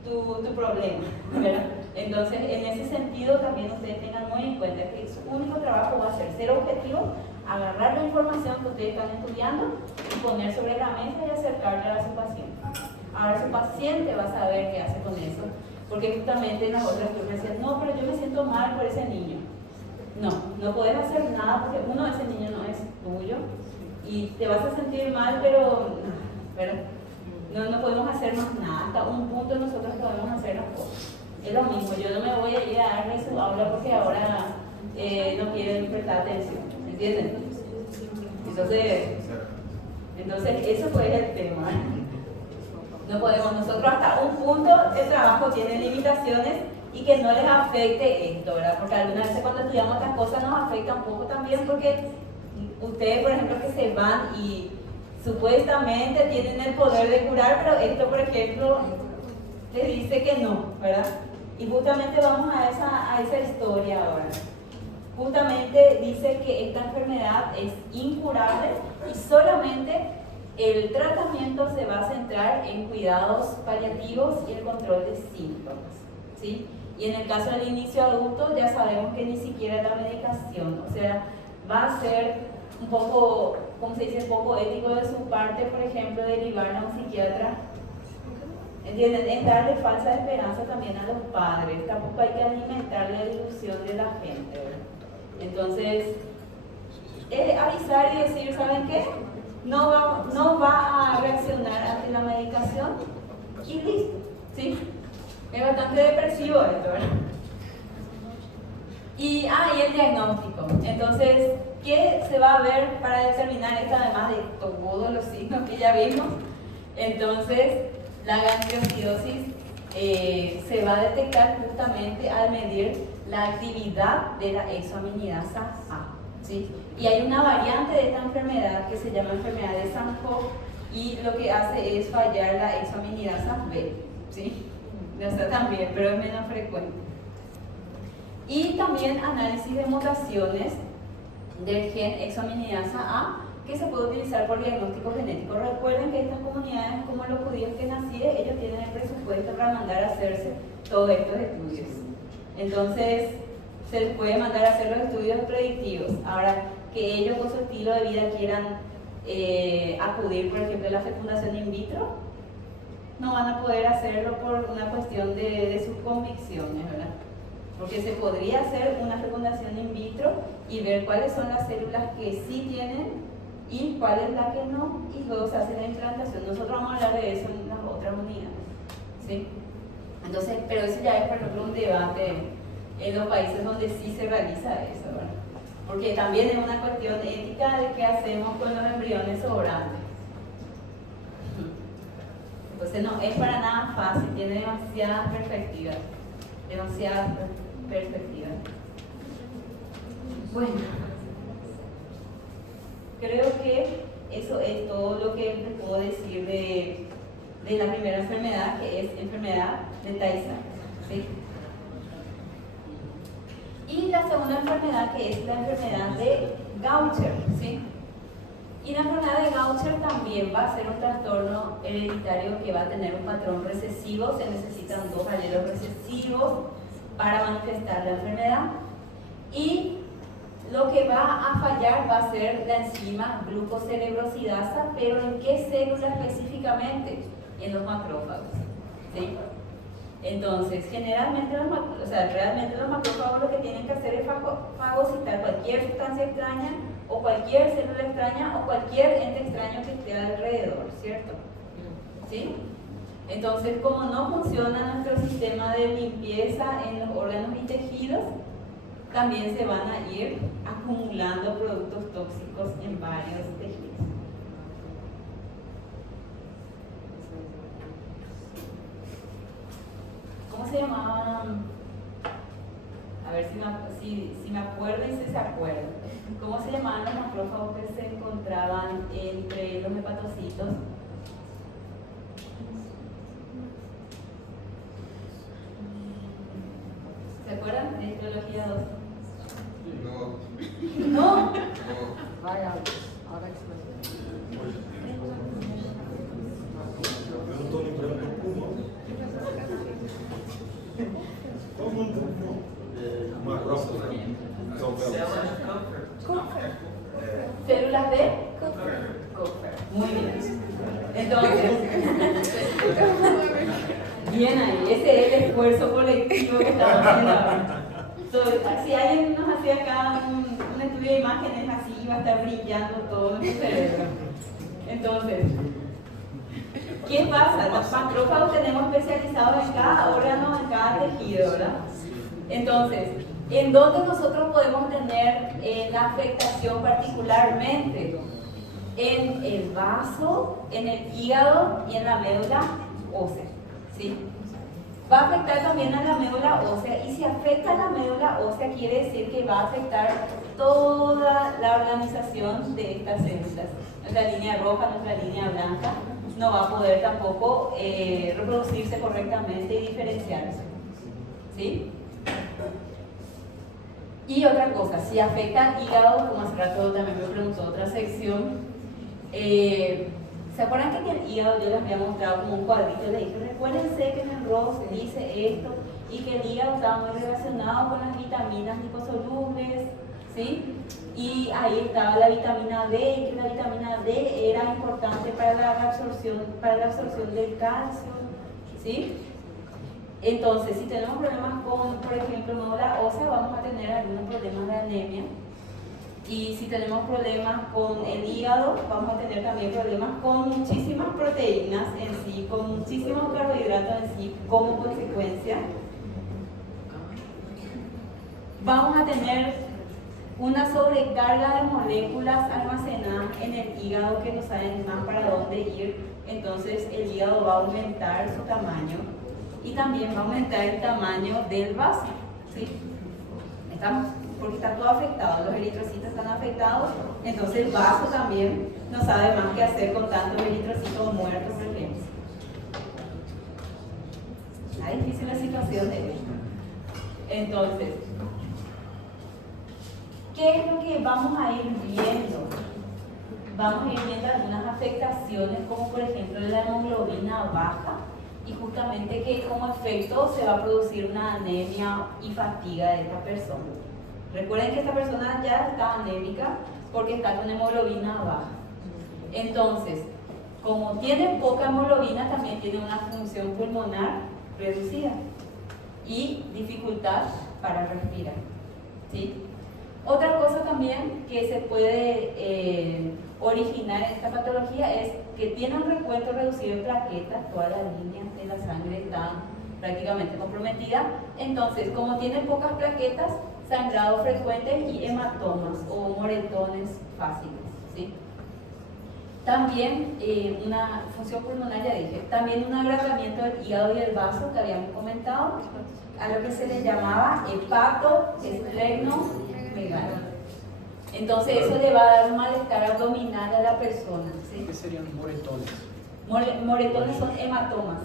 tu problema, ¿verdad? Entonces, en ese sentido, también ustedes tengan muy en cuenta que su único trabajo va a ser objetivo, agarrar la información que ustedes están estudiando y poner sobre la mesa y acercarla a su paciente. Ahora su paciente va a saber qué hace con eso, porque justamente en las otras turmas decían, no, pero yo me siento mal por ese niño. No, no puedes hacer nada porque uno, ese niño no es tuyo y te vas a sentir mal, pero ¿verdad? No podemos hacer más nada. Hasta un punto nosotros podemos hacer las cosas. Es lo mismo, yo no me voy a ir a darle su aula porque ahora no quieren prestar atención, ¿entienden? Entonces eso fue el tema. No podemos, nosotros hasta un punto el trabajo tiene limitaciones y que no les afecte esto, ¿verdad? Porque algunas veces cuando estudiamos estas cosas nos afecta un poco también porque ustedes, por ejemplo, que se van y supuestamente tienen el poder de curar, pero esto, por ejemplo, les dice que no, ¿verdad? Y justamente vamos a esa historia ahora. Justamente dice que esta enfermedad es incurable y solamente el tratamiento se va a centrar en cuidados paliativos y el control de síntomas, ¿sí? Y en el caso del inicio adulto ya sabemos que ni siquiera la medicación, o sea, va a ser un poco, ¿cómo se dice?, poco ético de su parte, por ejemplo, derivar a un psiquiatra. ¿Entienden? Es darle falsa esperanza también a los padres, tampoco hay que alimentar la ilusión de la gente, ¿verdad? Entonces, avisar y decir, ¿saben qué? No va a reaccionar ante la medicación y listo, ¿sí? Es bastante depresivo esto, ¿verdad? Y el diagnóstico. Entonces, ¿qué se va a ver para determinar esto, además de todos los signos que ya vimos? Entonces, la gangliosidosis se va a detectar justamente al medir la actividad de la exoaminidasa A, ¿sí? Y hay una variante de esta enfermedad que se llama enfermedad de Sandhoff y lo que hace es fallar la exoaminidasa B, ¿sí? O sea, también, pero es menos frecuente. Y también análisis de mutaciones del gen exoaminidasa A que se puede utilizar por diagnóstico genético. Recuerden que estas comunidades, como los judíos que nacieron, ellos tienen el presupuesto para mandar a hacerse todos estos estudios. Entonces, se les puede mandar a hacer los estudios predictivos. Ahora, que ellos con su estilo de vida quieran acudir, por ejemplo, a la fecundación in vitro, no van a poder hacerlo por una cuestión de sus convicciones, ¿verdad? Porque se podría hacer una fecundación in vitro y ver cuáles son las células que sí tienen y cuál es la que no, y luego se hace la implantación. Nosotros vamos a hablar de eso en las otras unidades, ¿sí? Entonces, pero eso ya es, por ejemplo, un debate en los países donde sí se realiza eso, ¿verdad? Porque también es una cuestión ética de qué hacemos con los embriones sobrantes. Entonces no es para nada fácil, tiene demasiadas perspectivas. Bueno, creo que eso es todo lo que les puedo decir de la primera enfermedad, que es enfermedad de Tay-Sachs, ¿sí? Y la segunda enfermedad, que es la enfermedad de Gaucher, ¿sí? Y la enfermedad de Gaucher también va a ser un trastorno hereditario que va a tener un patrón recesivo. Se necesitan 2 alelos recesivos para manifestar la enfermedad. Y lo que va a fallar va a ser la enzima glucocerebrosidasa, pero ¿en qué célula específicamente? En los macrófagos, ¿sí? Entonces, generalmente realmente los macrófagos lo que tienen que hacer es fagocitar cualquier sustancia extraña o cualquier célula extraña o cualquier ente extraño que esté alrededor, ¿cierto? ¿Sí? Entonces, como no funciona nuestro sistema de limpieza en los órganos y tejidos, también se van a ir acumulando productos tóxicos en varios tejidos. ¿Cómo se llamaban? A ver si me acuerdo y si se acuerdan. ¿Cómo se llamaban los macrófagos que se encontraban entre los hepatocitos? ¿Se acuerdan de histología 2? No. ¿No? Vaya, ahora explica. Eu não estou lembrando do pulmão. Qual o nome do pulmão? Macrófago. ¿Células de? Kupffer. Muy bien. Entonces, bien ahí, ese es el esfuerzo colectivo que estamos haciendo ahora. Si alguien nos hacía acá un estudio de imágenes así, iba a estar brillando todo nuestro cerebro. Entonces, ¿qué pasa? Los macrófagos tenemos especializados en cada órgano, en cada tejido, ¿verdad? Entonces, ¿en dónde nosotros podemos tener la afectación particularmente? En el vaso, en el hígado y en la médula ósea, ¿sí? Va a afectar también a la médula ósea, y si afecta a la médula ósea quiere decir que va a afectar toda la organización de estas células. Nuestra línea roja, nuestra línea blanca, no va a poder tampoco reproducirse correctamente y diferenciarse, ¿sí? Y otra cosa, si afecta al hígado, como hace rato también me preguntó otra sección, ¿se acuerdan que en el hígado yo les había mostrado como un cuadrito? Les dije, recuérdense que en el ROS dice esto, y que el hígado estaba muy relacionado con las vitaminas liposolubles, ¿sí? Y ahí estaba la vitamina D, y que la vitamina D era importante para la absorción del calcio, ¿sí? Entonces, si tenemos problemas con, por ejemplo, médula ósea, vamos a tener algunos problemas de anemia. Y si tenemos problemas con el hígado, vamos a tener también problemas con muchísimas proteínas en sí, con muchísimos carbohidratos en sí, como consecuencia. Vamos a tener una sobrecarga de moléculas almacenadas en el hígado que no saben más para dónde ir. Entonces el hígado va a aumentar su tamaño y también va a aumentar el tamaño del vaso, ¿sí? ¿Estamos? Porque está todo afectado, los eritrocitos están afectados, entonces el vaso también no sabe más qué hacer con tantos eritrocitos muertos, por ejemplo. Está difícil la situación de esto. Entonces, ¿qué es lo que vamos a ir viendo? Vamos a ir viendo algunas afectaciones, como por ejemplo la hemoglobina baja, y justamente que como efecto se va a producir una anemia y fatiga de esta persona. Recuerden que esta persona ya está anémica porque está con hemoglobina baja. Entonces, como tiene poca hemoglobina, también tiene una función pulmonar reducida y dificultad para respirar, ¿sí? Otra cosa también que se puede originar en esta patología es que tiene un recuento reducido de plaquetas, todas las líneas de la sangre están prácticamente comprometidas. Entonces, como tiene pocas plaquetas, sangrado frecuente y hematomas o moretones fáciles, ¿sí? También una función pulmonar, ya dije, también un agrandamiento del hígado y el vaso que habíamos comentado, a lo que se le llamaba hepatoesplenomegalia. Entonces eso le va a dar un malestar abdominal a la persona, ¿sí? ¿Qué serían moretones? Moretones son hematomas.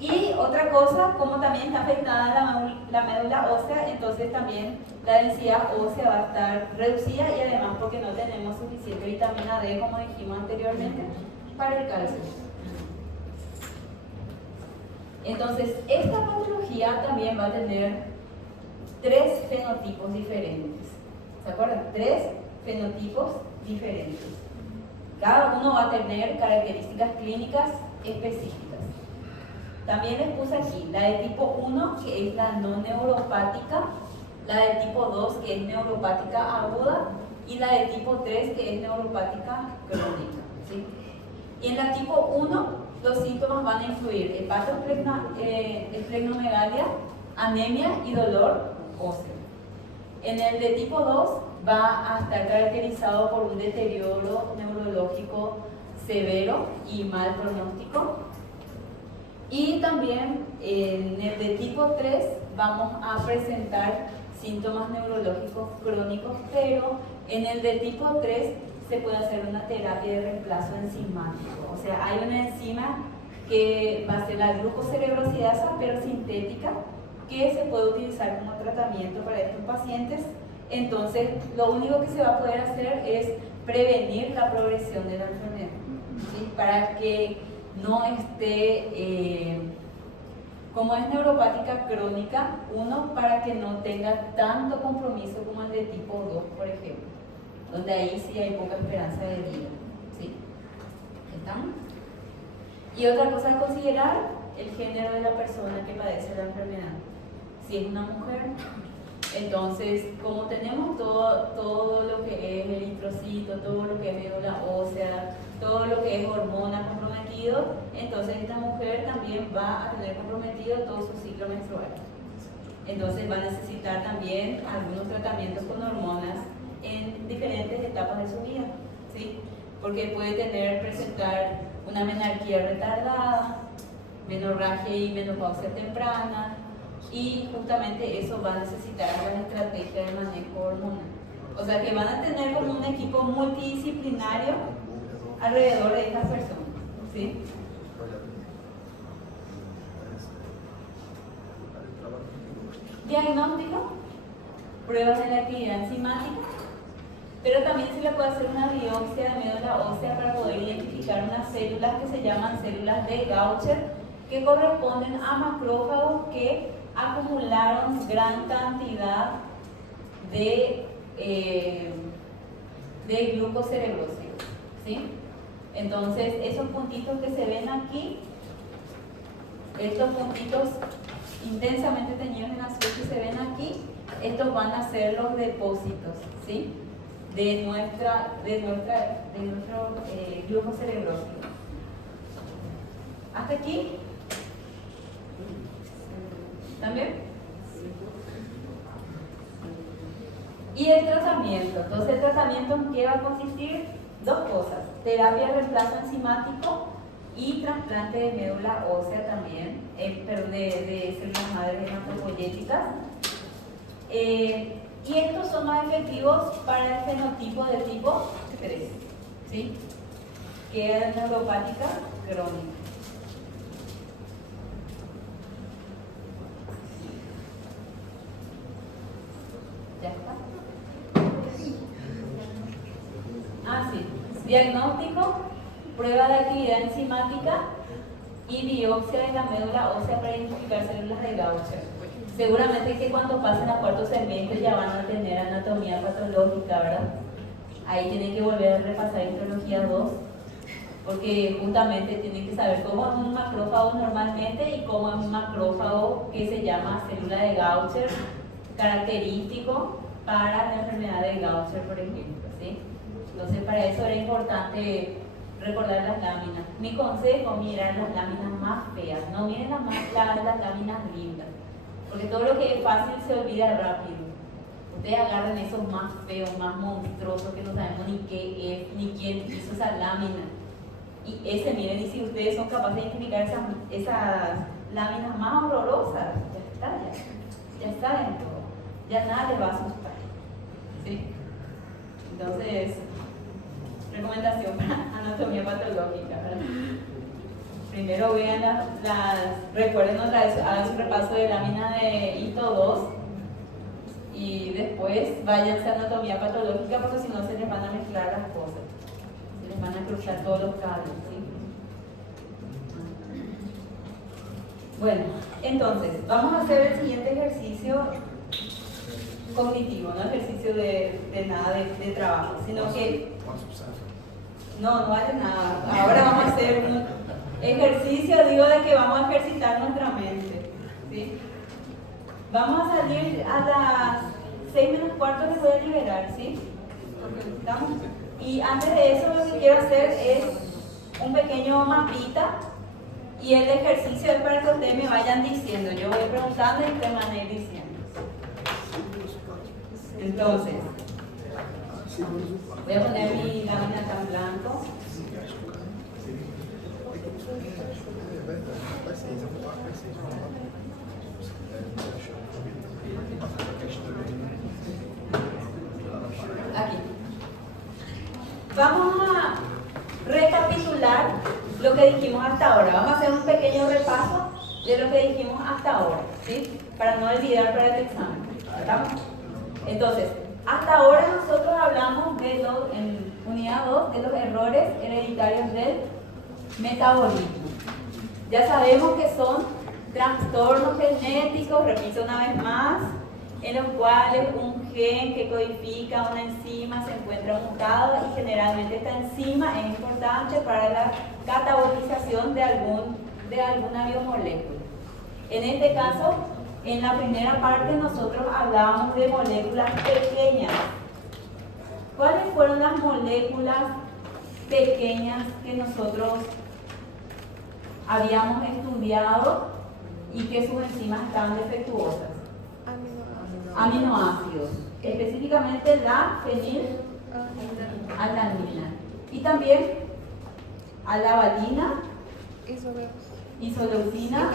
Y otra cosa, como también está afectada la médula ósea, entonces también la densidad ósea va a estar reducida, y además porque no tenemos suficiente vitamina D, como dijimos anteriormente, para el calcio. Entonces, esta patología también va a tener 3 fenotipos diferentes. ¿Se acuerdan? 3 fenotipos diferentes. Cada uno va a tener características clínicas específicas. También les puse aquí la de tipo 1, que es la no neuropática, la de tipo 2, que es neuropática aguda, y la de tipo 3, que es neuropática crónica, ¿sí? Y en la tipo 1, los síntomas van a incluir hepatoesplenomegalia, anemia y dolor óseo. En el de tipo 2 va a estar caracterizado por un deterioro neurológico severo y mal pronóstico. Y también en el de tipo 3 vamos a presentar síntomas neurológicos crónicos, pero en el de tipo 3 se puede hacer una terapia de reemplazo enzimático. O sea, hay una enzima que va a ser la glucocerebrosidasa, pero sintética, que se puede utilizar como tratamiento para estos pacientes. Entonces, lo único que se va a poder hacer es prevenir la progresión de la enfermedad, ¿sí? Para que no esté, como es neuropática crónica, uno, para que no tenga tanto compromiso como el de tipo 2, por ejemplo, donde ahí sí hay poca esperanza de vida, ¿sí? ¿Estamos? Y otra cosa a considerar, el género de la persona que padece la enfermedad. Si es una mujer, entonces, como tenemos todo lo que es eritrocito, todo lo que es médula ósea, todo lo que es hormona comprometido, entonces esta mujer también va a tener comprometido todo su ciclo menstrual. Entonces va a necesitar también algunos tratamientos con hormonas en diferentes etapas de su vida, ¿sí? Porque puede presentar una menarquía retardada, menorragia y menopausia temprana, y justamente eso va a necesitar una estrategia de manejo hormonal. O sea que van a tener como un equipo multidisciplinario alrededor de estas personas, ¿sí? Diagnóstico, pruebas de la actividad enzimática, pero también se le puede hacer una biopsia de médula ósea para poder identificar unas células que se llaman células de Gaucher, que corresponden a macrófagos que acumularon gran cantidad de glucocerebrósidos, ¿sí? Entonces, esos puntitos que se ven aquí, estos puntitos intensamente teñidos en azul que se ven aquí, estos van a ser los depósitos, ¿sí? de nuestro glucocerebrósido. ¿Hasta aquí? ¿También? Y el tratamiento. Entonces, el tratamiento en qué va a consistir? Dos cosas: terapia de reemplazo enzimático y trasplante de médula ósea también, de células madres hematopoyéticas. Y estos son más efectivos para el fenotipo de tipo 3, ¿sí? Que es neuropática crónica. ¿Ya está? Ah, sí. Diagnóstico, prueba de actividad enzimática y biopsia de la médula ósea para identificar células de Gaucher. Seguramente que cuando pasen a cuarto semestre ya van a tener anatomía patológica, ¿verdad? Ahí tienen que volver a repasar histología 2, porque justamente tienen que saber cómo es un macrófago normalmente y cómo es un macrófago que se llama célula de Gaucher, característico para la enfermedad de Gaucher, por ejemplo, ¿sí? Entonces, para eso era importante recordar las láminas. Mi consejo: mirar las láminas más feas, no miren las láminas lindas, porque todo lo que es fácil se olvida rápido. Ustedes agarran esos más feos, más monstruosos, que no sabemos ni qué es, ni quién hizo esa lámina. Y miren, y si ustedes son capaces de identificar esas láminas más horrorosas, ya está dentro, ya nada les va a asustar, ¿sí? Entonces, recomendación para anatomía patológica, ¿verdad? Primero vean recuerden otra vez, hagan un repaso de lámina de hito 2 y después váyanse a anatomía patológica, porque si no se les van a mezclar las cosas, se les van a cruzar todos los cables, ¿sí? Bueno, entonces, vamos a hacer el siguiente ejercicio cognitivo, no ejercicio de nada de trabajo, sino que no vale nada. Ahora vamos a hacer un ejercicio, digo, de que vamos a ejercitar nuestra mente, ¿sí? Vamos a salir a las 6 menos cuarto, les voy a liberar, ¿sí? ¿Estamos? Y antes de eso, lo que quiero hacer es un pequeño mapita, y el ejercicio es para que ustedes me vayan diciendo. Yo voy preguntando y ustedes van a ir diciendo. Entonces, voy a poner mi lámina acá en blanco. Aquí. Vamos a recapitular lo que dijimos hasta ahora. Vamos a hacer un pequeño repaso de lo que dijimos hasta ahora, ¿sí? Para no olvidar para el examen. ¿Estamos? Entonces, hasta ahora nosotros hablamos en unidad 2 de los errores hereditarios del metabolismo. Ya sabemos que son trastornos genéticos, repito una vez más, en los cuales un gen que codifica una enzima se encuentra mutado y generalmente esta enzima es importante para la catabolización de alguna biomolécula. En este caso, en la primera parte nosotros hablábamos de moléculas pequeñas. ¿Cuáles fueron las moléculas pequeñas que nosotros habíamos estudiado y que sus enzimas estaban defectuosas? Aminoácidos, específicamente la fenilalanina y también a la valina, isoleucina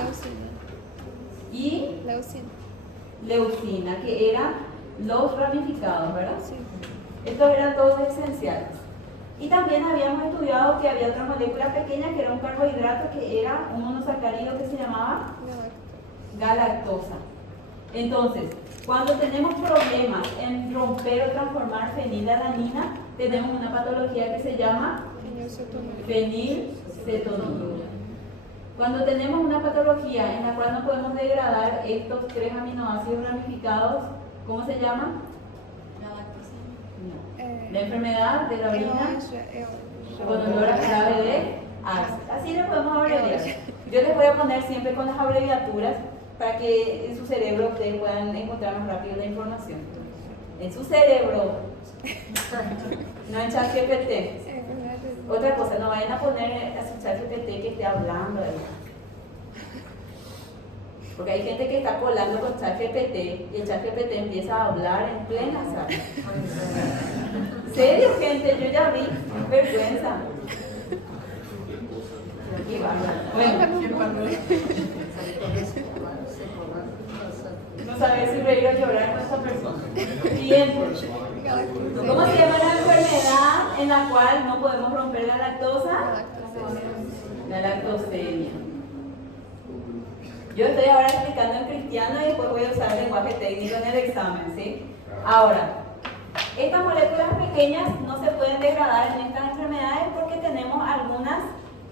y leucina, que eran los ramificados, ¿verdad? Sí. Estos eran todos esenciales. Y también habíamos estudiado que había otra molécula pequeña que era un carbohidrato que era un monosacárido que se llamaba galactosa. Entonces, cuando tenemos problemas en romper o transformar fenilalanina, tenemos una patología que se llama fenilcetonuria. Cuando tenemos una patología en la cual no podemos degradar estos 3 aminoácidos ramificados, ¿cómo se llama? La enfermedad de la orina con olor a jarabe de ácido. Así le podemos abreviar. Yo les voy a poner siempre con las abreviaturas para que en su cerebro ustedes puedan encontrar más rápido la información. En su cerebro, no en ChatGPT. Otra cosa, no vayan a poner a su ChatGPT que esté hablando ahí. Porque hay gente que está colando con ChatGPT y el ChatGPT empieza a hablar en plena sala. ¿Serio, gente? Yo ya vi. Vergüenza. Bueno, no sabes si reír o llorar con esta persona. Siguiente. ¿Cómo se llama la enfermedad en la cual no podemos romper la lactosa? La lactosemia. Yo estoy ahora explicando en cristiano y después voy a usar el lenguaje técnico en el examen, ¿sí? Ahora, estas moléculas pequeñas no se pueden degradar en estas enfermedades porque tenemos algunas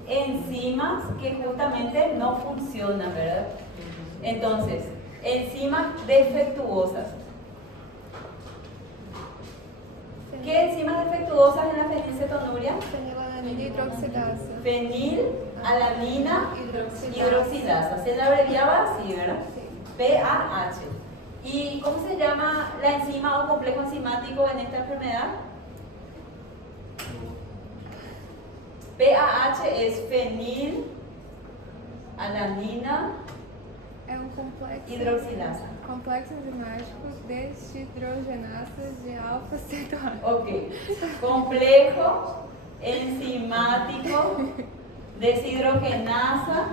enzimas que justamente no funcionan, ¿verdad? Entonces, enzimas defectuosas. ¿Qué enzimas defectuosas en la fenilcetonuria? Fenilalanina hidroxilasa. Fenilalanina hidroxilasa. Se la abreviaba así, ¿verdad? Sí. PAH. ¿Y cómo se llama la enzima o complejo enzimático en esta enfermedad? PAH es fenilalanina hidroxilasa. Complexo enzimático deshidrogenasa de alfa-cetoasa. Ok. Complejo enzimático deshidrogenasa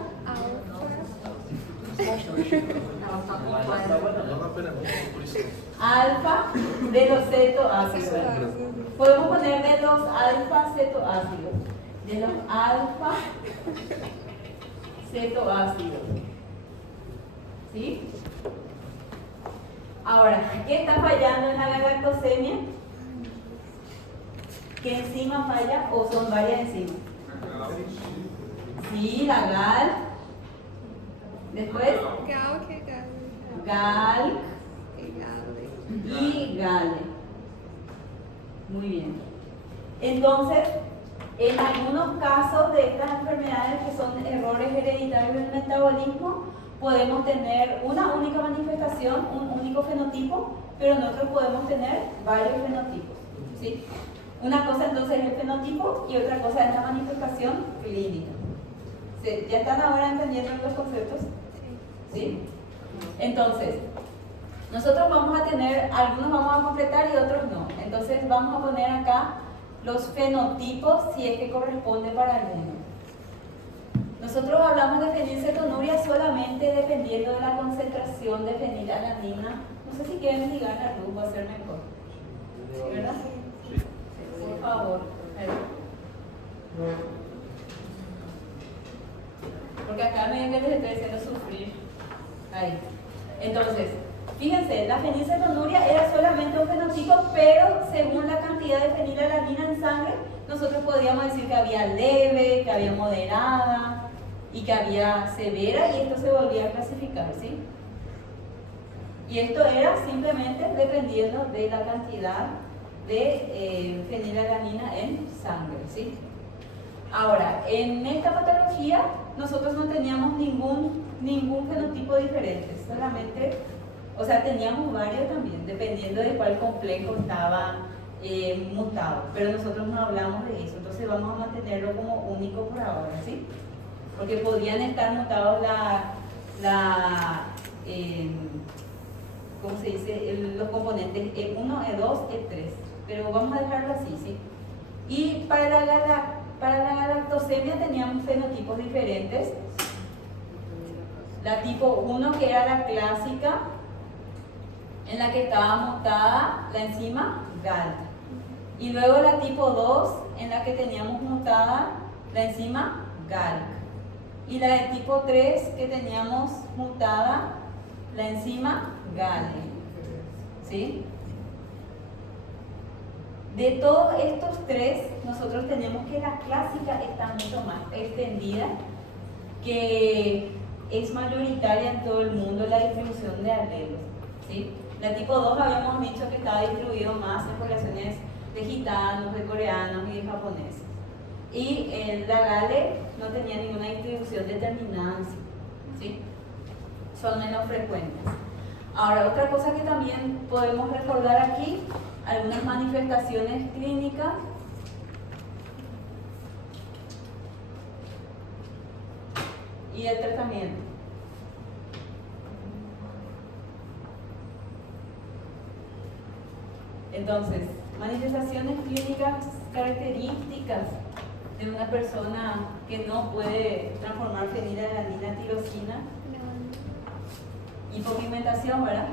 alfa de los cetoácidos. Podemos poner de los alfa-cetoácidos. De los alfa-cetoácidos. ¿Sí? Ahora, ¿qué está fallando en la galactosemia? ¿Qué enzima falla o son varias enzimas? Sí, la GAL. Después, GAL y GALE. Muy bien. Entonces, en algunos casos de estas enfermedades que son errores hereditarios del metabolismo, podemos tener una única manifestación, un único fenotipo, pero en otros podemos tener varios fenotipos, ¿sí? Una cosa entonces es el fenotipo y otra cosa es la manifestación clínica. ¿Sí? ¿Ya están ahora entendiendo los conceptos? ¿Sí? Entonces, nosotros vamos a tener, algunos vamos a completar y otros no. Entonces vamos a poner acá los fenotipos si es que corresponde para alguno. Nosotros hablamos de fenilcetonuria solamente dependiendo de la concentración de fenilalanina. No sé si quieren ligar la luz, va a ser mejor. ¿Verdad? Por favor. Porque acá me les estoy haciendo sufrir. Ahí. Entonces, fíjense, la fenilcetonuria era solamente un fenotipo, pero según la cantidad de fenilalanina en sangre, nosotros podríamos decir que había leve, que había moderada y que había severa, y esto se volvía a clasificar, ¿sí? Y esto era simplemente dependiendo de la cantidad de fenilalanina en sangre, ¿sí? Ahora, en esta patología nosotros no teníamos ningún fenotipo diferente, solamente, o sea, teníamos varios también, dependiendo de cuál complejo estaba mutado, pero nosotros no hablamos de eso, entonces vamos a mantenerlo como único por ahora, ¿sí? Porque podrían estar mutados ¿cómo se dice? Los componentes E1, E2, E3, pero vamos a dejarlo así, ¿sí? Y para la galactosemia teníamos fenotipos diferentes. La tipo 1, que era la clásica, en la que estaba mutada la enzima GALT. Y luego la tipo 2, en la que teníamos mutada la enzima GALC. Y la de tipo 3, que teníamos mutada la enzima GALE. ¿Sí? De todos estos tres, nosotros tenemos que la clásica está mucho más extendida, que es mayoritaria en todo el mundo la distribución de alelos, ¿sí? La tipo 2 habíamos dicho que estaba distribuido más en poblaciones de gitanos, de coreanos y de japoneses. Y la GALE no tenía ninguna distribución determinada, ¿sí? Son menos frecuentes. Ahora, otra cosa que también podemos recordar aquí, algunas manifestaciones clínicas. Y el tratamiento. Entonces, manifestaciones clínicas características de una persona que no puede transformar fenilalanina a tirosina. Hipopigmentación, ¿verdad?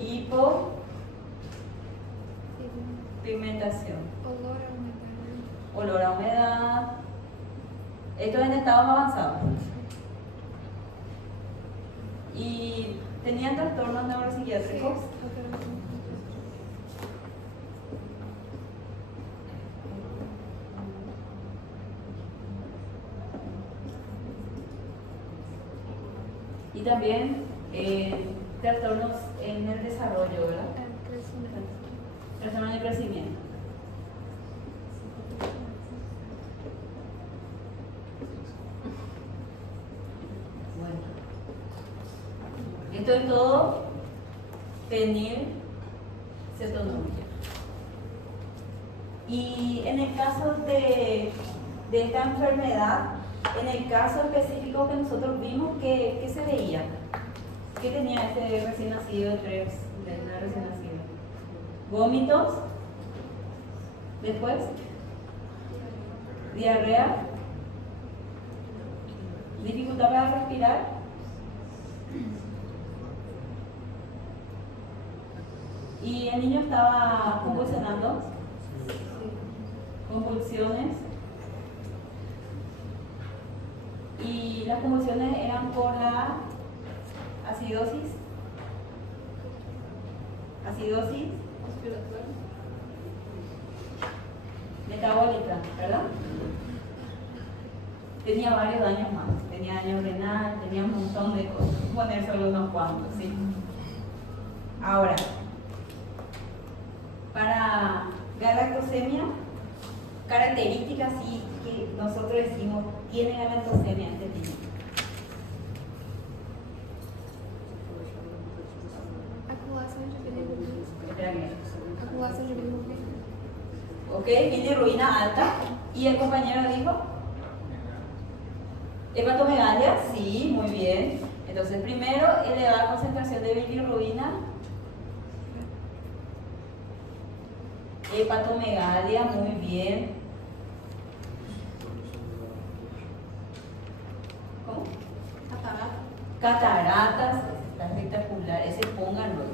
Hipopigmentación. Olor a humedad. Esto es en estados avanzados. Y tenían trastornos neuropsiquiátricos. Y también trastornos en el desarrollo, ¿verdad? Trastornos de crecimiento. Bueno, esto es todo fenilcetonuria. Y en el caso de esta enfermedad, en el caso específico que nosotros vimos, ¿qué se veía? ¿Qué tenía este recién nacido de recién nacido? Vómitos, después diarrea, dificultad para respirar, y el niño estaba convulsionando, convulsiones. Y las convulsiones eran por la acidosis, metabólica, ¿verdad? Tenía varios daños más, tenía daño renal, tenía un montón de cosas, poner solo unos cuantos, ¿sí? Ahora, para galactosemia, características sí que nosotros decimos, tiene galactosemia este tipo. Acumulação de bilirrubina. Espera que- Acumulação de bilirrubina. Ok, bilirrubina alta. ¿Y el compañero dijo? Hepatomegalia, sí, muy bien. Entonces, primero, elevada concentración de bilirrubina. Hepatomegalia, muy bien. cataratas, está espectacular, ese pónganlo.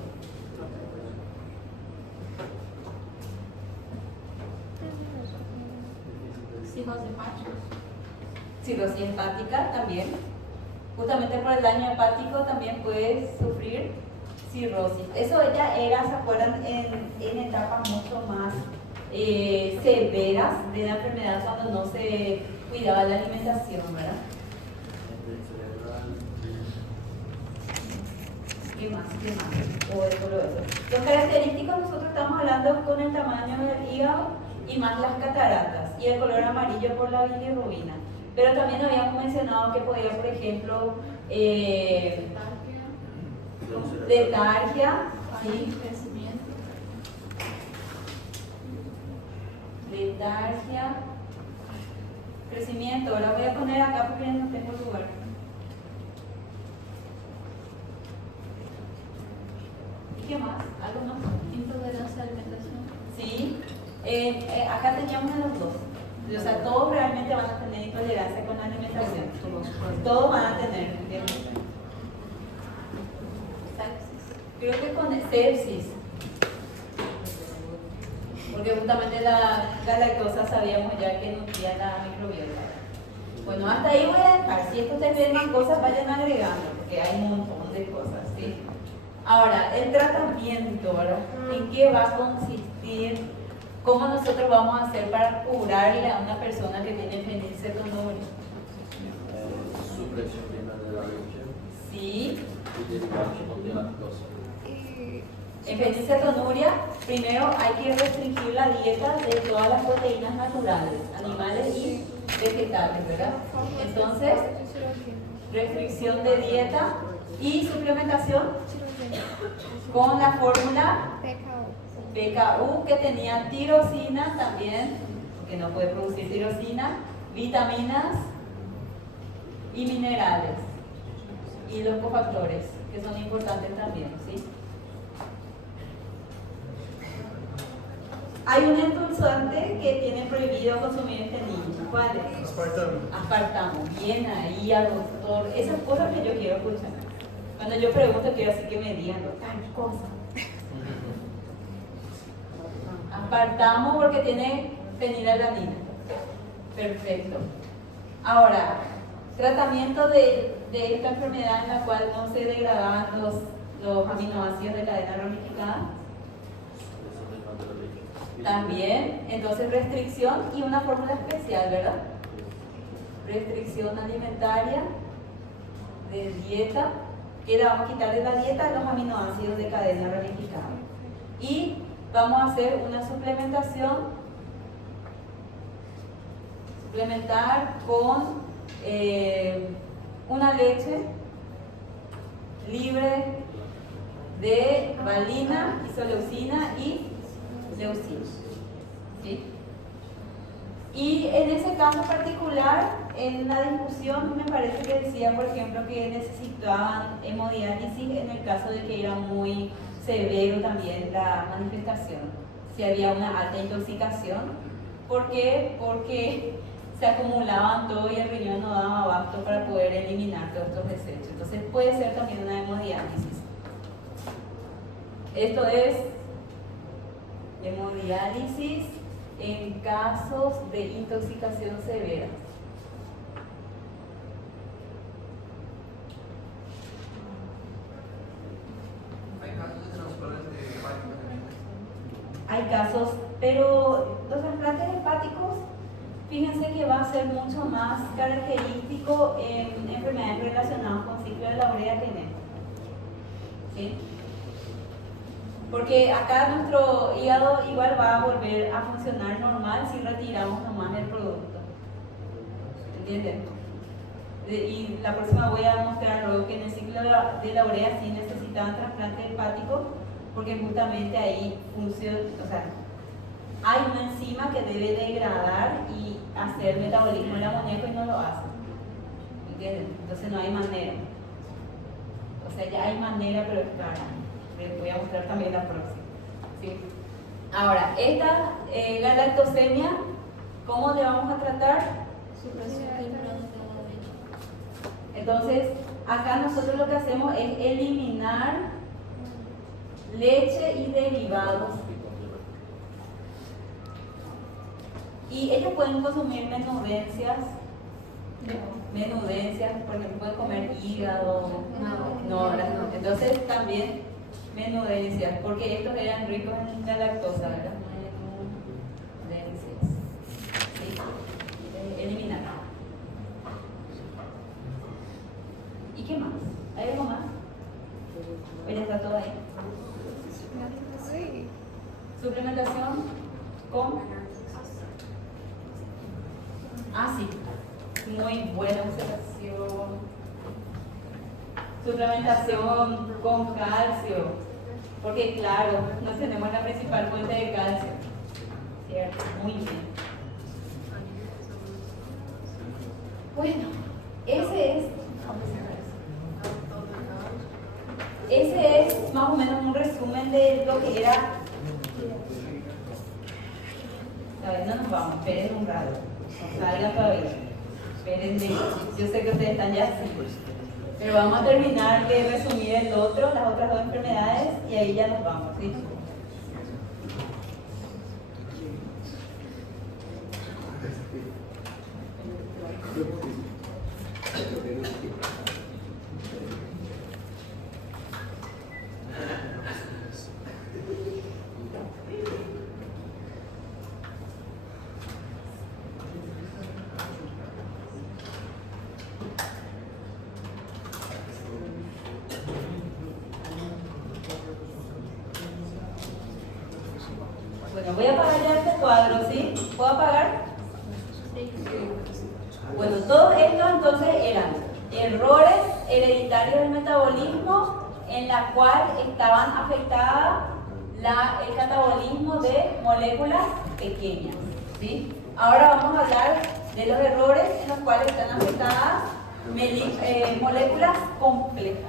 Cirrose hepática. Cirrosis hepática también. Justamente por el daño hepático también puedes sufrir cirrosis. Eso ya era, ¿se acuerdan? En etapas mucho más severas de la enfermedad cuando no se cuidaba la alimentación, ¿verdad? ¿Qué más? ¿Qué más? O es solo eso. Los característicos nosotros estamos hablando con el tamaño del hígado y más las cataratas y el color amarillo por la bilirrubina. Pero también habíamos mencionado que podía, por ejemplo, letargia, ¿sí? Crecimiento. Letargia, crecimiento. Ahora voy a poner acá porque no tengo lugar. ¿Y qué más? ¿Algo más? Intolerancia a la alimentación. Sí. Acá teníamos en los dos. O sea, todos realmente van a tener intolerancia con la alimentación. Todos van a tener. ¿Entiendes? Creo que con sepsis. Porque justamente la lactosa sabíamos ya que nutría la microbiota. Bueno, hasta ahí voy a dejar. Si esto ustedes ven más cosas, vayan agregando, porque hay un montón de cosas, ¿sí? Ahora, el tratamiento, ¿verdad? ¿En qué va a consistir? ¿Cómo nosotros vamos a hacer para curarle a una persona que tiene fenilcetonuria? Supresión de la leche Sí. y derivados que contienen lactosa. En fenilcetonuria, primero hay que restringir la dieta de todas las proteínas naturales, animales y vegetales, ¿verdad? Entonces, restricción de dieta y suplementación con la fórmula PKU que tenía tirosina también, que no puede producir tirosina, vitaminas y minerales y los cofactores que son importantes también, ¿sí? Hay un endulzante que tiene prohibido consumir este niño. ¿Cuál es? Aspartamo. Aspartamo. Bien ahí al doctor. Esas cosas que yo quiero escuchar. Cuando yo pregunto, quiero así que me digan, tal cosa. Aspartamo porque tiene fenilalanina. Perfecto. Ahora, tratamiento de esta enfermedad en la cual no se degradan los aminoácidos de cadena ramificada. También, entonces restricción y una fórmula especial, ¿verdad? Restricción alimentaria, de dieta, que le vamos a quitar de la dieta los aminoácidos de cadena ramificada. Y vamos a hacer una suplementación, suplementar con una leche libre de valina, isoleucina y leucina. ¿Sí? Y en ese caso particular, en la discusión me parece que decía, por ejemplo, que necesitaban hemodiálisis en el caso de que era muy severo también la manifestación, si había una alta intoxicación. ¿Por qué? Porque se acumulaban todo y el riñón no daba abasto para poder eliminar todos estos desechos. Entonces puede ser también una hemodiálisis. Esto es hemodiálisis en casos de intoxicación severa. Hay casos de trasplantes hepáticos también. Hay casos, pero los trasplantes hepáticos, fíjense que va a ser mucho más característico en enfermedades relacionadas con ciclo de la urea que en esto. ¿Sí? Porque acá nuestro hígado igual va a volver a funcionar normal si retiramos nomás el producto. ¿Entienden? Y la próxima voy a mostrar luego que en el ciclo de la urea sí necesitaban trasplante hepático, porque justamente ahí funciona, o sea, hay una enzima que debe degradar y hacer metabolismo del amoníaco y no lo hace. ¿Entienden? Entonces no hay manera. O sea, ya hay manera, pero es cara. Les voy a mostrar también la próxima. ¿Sí? Ahora, esta galactosemia, ¿cómo le vamos a tratar? Supresión temprana de la leche. Entonces, acá nosotros lo que hacemos es eliminar leche y derivados. Y ellos pueden consumir menudencias, porque pueden comer hígado, no, entonces también menudencias, porque estos eran ricos en la lactosa, ¿verdad? Menudencias. Sí, eliminar. ¿Y qué más? ¿Hay algo más? ¿O ya está todo ahí? Suplementación con... Ah, sí. Muy buena observación. Suplementación con calcio. Porque claro, no tenemos la principal fuente de calcio. ¿Cierto? Muy bien. Bueno, ese es más o menos un resumen de lo que era. A ver, no nos vamos, esperen un rato. No salgan todavía. Espérenme. Yo sé que ustedes están ya así. Pero vamos a terminar de resumir las otras dos enfermedades y ahí ya nos vamos, ¿sí? Bueno, voy a apagar ya este cuadro, ¿sí? ¿Puedo apagar? Bueno, todo esto entonces eran errores hereditarios del metabolismo en la cual estaban afectadas el catabolismo de moléculas pequeñas, ¿sí? Ahora vamos a hablar de los errores en los cuales están afectadas moléculas complejas.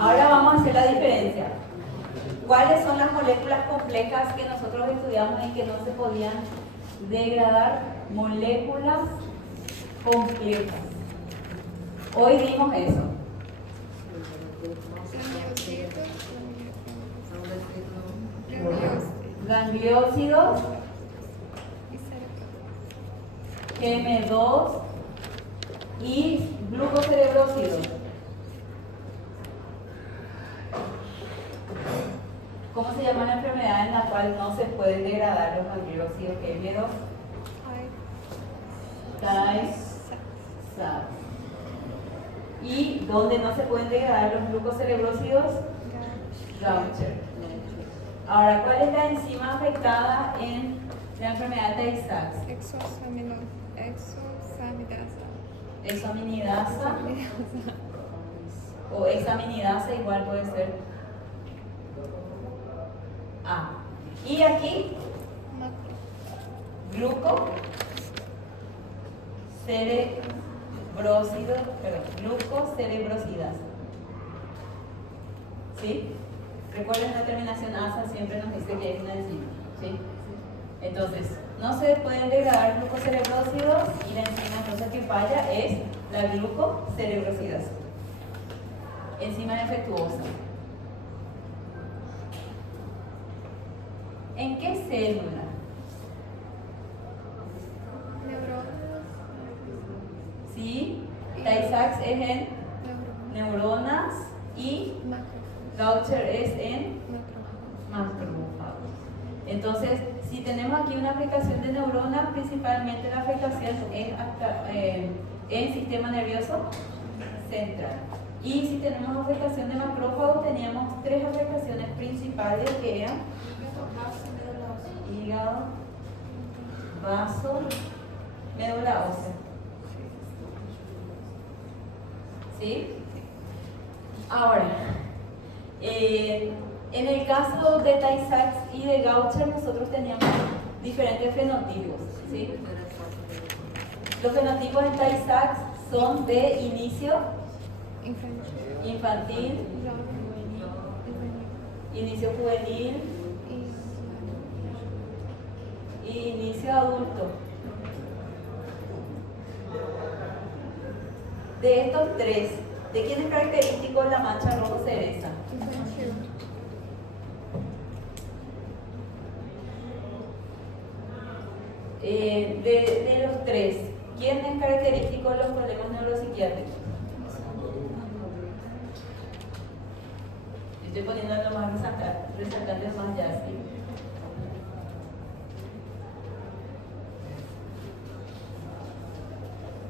Ahora vamos a hacer la diferencia. ¿Cuáles son las moléculas complejas que nosotros estudiamos y que no se podían degradar? Moléculas complejas. Hoy vimos eso. Gangliósidos, GM2 y glucocerebrósidos. ¿Cómo se llama la enfermedad en la cual no se pueden degradar los gangliósidos GM2? Tay-Sachs. ¿Y dónde no se pueden degradar los glucocerebrósidos? Gaucher. Ahora, ¿cuál es la enzima afectada en la enfermedad de Tay-Sachs? Exoaminidasa. O hexaminidasa igual puede ser. Ah. Y aquí, glucocerebrosidasa. ¿Sí? Recuerden, la terminación asa siempre nos dice que es una enzima. ¿Sí? Entonces, no se pueden degradar glucocerebrósidos y la enzima entonces que falla es la glucocerebrosidasa. Enzima defectuosa. ¿En qué célula? Sí, Tay-Sachs es en neuronas y Gaucher es en macrófagos. Entonces, si tenemos aquí una afectación de neuronas, principalmente la afectación es en sistema nervioso central. Y si tenemos afectación de macrófagos, teníamos tres afectaciones principales que eran hígado, vaso, médula ósea. ¿Sí? Ahora, en el caso de Tay-Sachs y de Gaucher, nosotros teníamos diferentes fenotipos, ¿sí? Los fenotipos en Tay-Sachs son de inicio infantil, inicio juvenil y inicio adulto. De estos tres, ¿de quién es característico la mancha rojo cereza? De los tres, ¿quién es característico de los problemas neuropsiquiátricos? Estoy poniendo lo más resaltantes más ya, ¿sí?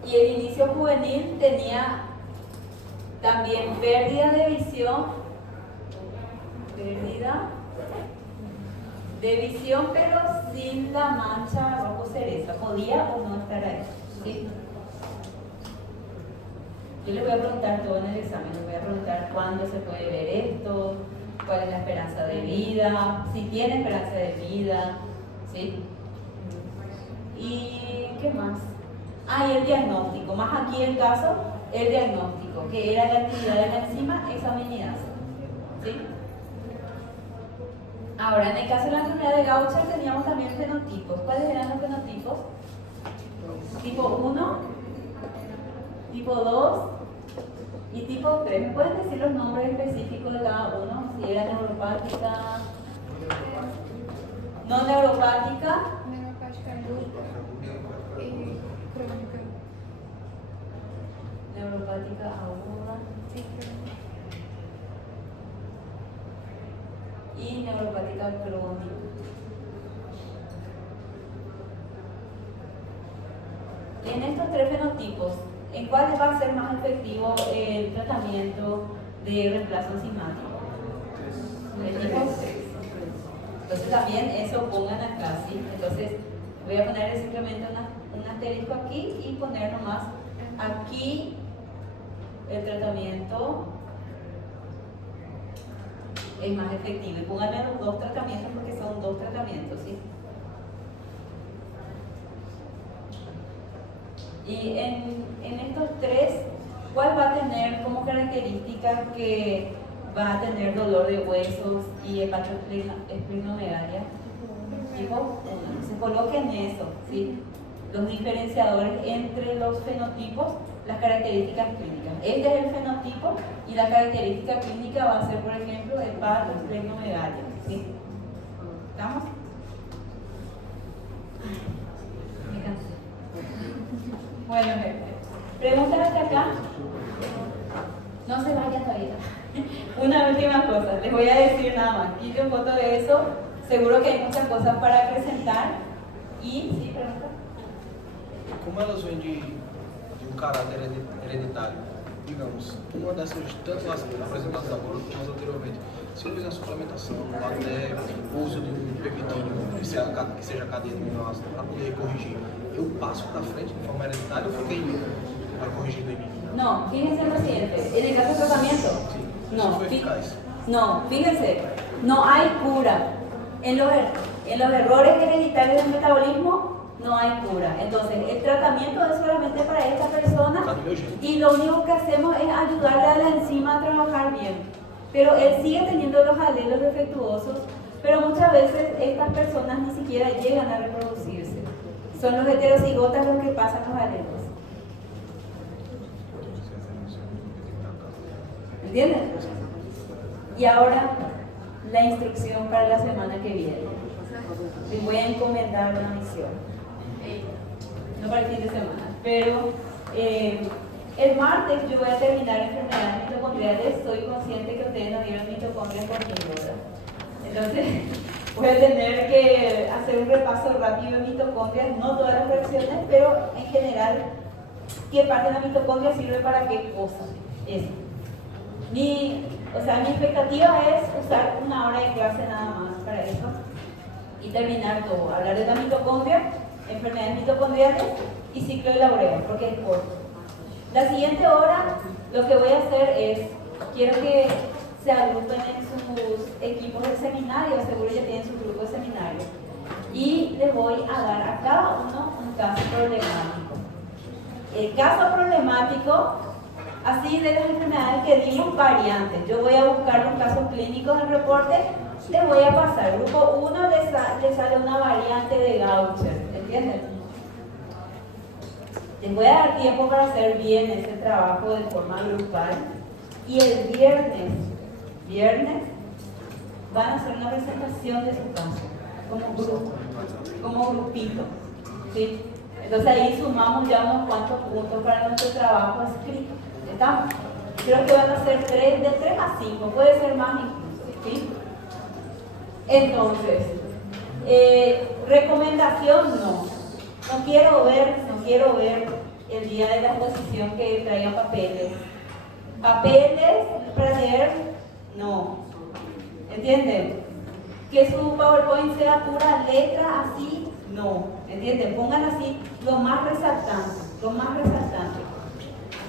Y el inicio juvenil tenía también pérdida de visión, pero sin la mancha rojo cereza. ¿Podía o no estar ahí? ¿Sí? Yo le voy a preguntar todo en el examen, le voy a preguntar cuándo se puede ver esto, cuál es la esperanza de vida, si tiene esperanza de vida, ¿sí? ¿Y qué más? Ah, y el diagnóstico, más aquí el caso, el diagnóstico, que era la actividad de la enzima examinidasa, ¿sí? Ahora, en el caso de la enfermedad de Gaucher teníamos también fenotipos. ¿Cuáles eran los fenotipos? Tipo 1, tipo 2 y tipo 3. ¿Me pueden decir los nombres específicos de cada uno? Si era neuropática, no neuropática, neuropática aguda y neuropática crónica. En estos tres fenotipos, ¿en cuál va a ser más efectivo el tratamiento de reemplazo enzimático? El tipo 3. Entonces también eso pongan acá, ¿sí? Entonces voy a poner simplemente un asterisco aquí y poner nomás aquí el tratamiento es más efectivo. Y pónganme los dos tratamientos porque son dos tratamientos, ¿sí? Y en estos tres, ¿cuál va a tener como característica que va a tener dolor de huesos y hepatoesplenomegalia? Tipo 1. Se coloquen eso, ¿sí? Los diferenciadores entre los fenotipos, las características clínicas. Este es el fenotipo y la característica clínica va a ser, por ejemplo, hepatoesplenomegalia, ¿sí? ¿Estamos? Me cansé. Bueno, jefe. Preguntas hasta acá. No se vayan todavía. Una última cosa, les voy a decir nada más. Quiten foto de eso. Seguro que hay muchas cosas para presentar. Y, sí, pregunta. Como elas vêm de caráter hereditário, digamos, uma dessas, tanto as apresentadas agora como as anteriormente, se eu fizer uma suplementação, até o uso de um peptídeo que seja cadeia de aminoácido para poder corrigir, eu passo para frente de forma hereditária ou fica em mim, vai corrigindo em mim? No, fíjense en lo siguiente, en el caso de tratamiento, Sí, no, eso fue eficaz. no, fíjense, no hay cura. En los errores hereditarios del metabolismo no hay cura. Entonces, el tratamiento es solamente para esta persona y lo único que hacemos es ayudarle a la enzima a trabajar bien. Pero él sigue teniendo los alelos defectuosos, pero muchas veces estas personas ni siquiera llegan a reproducirse. Son los heterocigotas los que pasan los alelos. ¿Entienden? Y ahora, la instrucción para la semana que viene. Les voy a encomendar una misión. No para el fin de semana, pero el martes yo voy a terminar enfermedades mitocondriales. Soy consciente que ustedes no dieron mitocondrias por ¿verdad? Entonces voy a tener que hacer un repaso rápido de mitocondrias, no todas las reacciones, pero en general qué parte de la mitocondria sirve para qué cosa. Eso. Mi expectativa es usar una hora de clase nada más para eso y terminar todo, hablar de la mitocondria, enfermedades mitocondriales y ciclo de Laurel, porque es corto. La siguiente hora lo que voy a hacer es, quiero que se agrupen en sus equipos de seminario, seguro ya tienen su grupo de seminario, y les voy a dar a cada uno un caso problemático. El caso problemático, así de las enfermedades que dimos, variantes. Yo voy a buscar los casos clínicos del reporte, les voy a pasar. Grupo 1 les sale una variante de Gaucher, ¿entienden? Les voy a dar tiempo para hacer bien ese trabajo de forma grupal. Y el viernes, van a hacer una presentación de su caso, como grupo, como grupito, ¿sí? Entonces ahí sumamos ya unos cuantos puntos para nuestro trabajo escrito. ¿Estamos? Creo que van a ser de 3 a 5, puede ser más incluso, ¿sí? Entonces, recomendación no quiero ver el día de la exposición que traigan papeles para leer, no, ¿entienden? Que su PowerPoint sea pura letra así, no, ¿entienden? Pongan así lo más resaltante.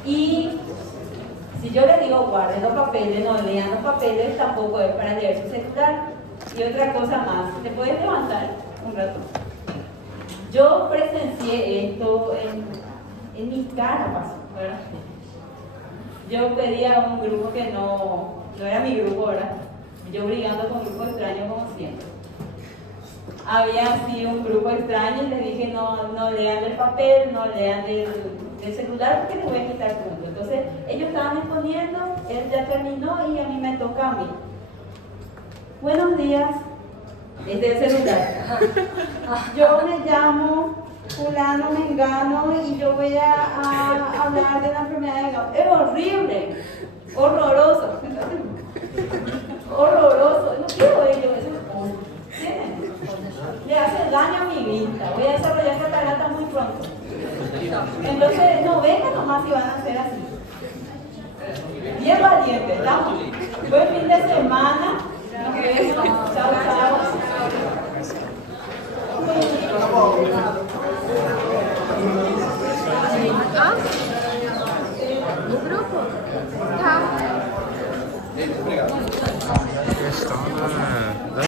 Y si yo les digo guarden los papeles, no lean los papeles, tampoco es para leer su celular. Y otra cosa más, ¿te puedes levantar un rato? Yo presencié esto en mi cara, pasó, ¿verdad? Yo pedí a un grupo que no era mi grupo, ¿verdad? Yo brigando con grupos extraños como siempre. Había así un grupo extraño y les dije no lean del papel, no lean del celular porque les voy a quitar puntos. Entonces ellos estaban exponiendo, él ya terminó y a mí me toca a mí. Buenos días, desde el celular. Yo me llamo fulano, mengano y yo voy a hablar de la enfermedad de Gaucher. Es horrible, horroroso. Horroroso, no quiero ello, eso ¿entienden? Le hace daño a mi vista, voy a desarrollar catarata muy pronto. Entonces, no vengan nomás si van a hacer así. Bien valiente, ¿estamos? Buen fin de semana. Nos vemos. Chao, chao. O grupo? Tá. Obrigado. A questão da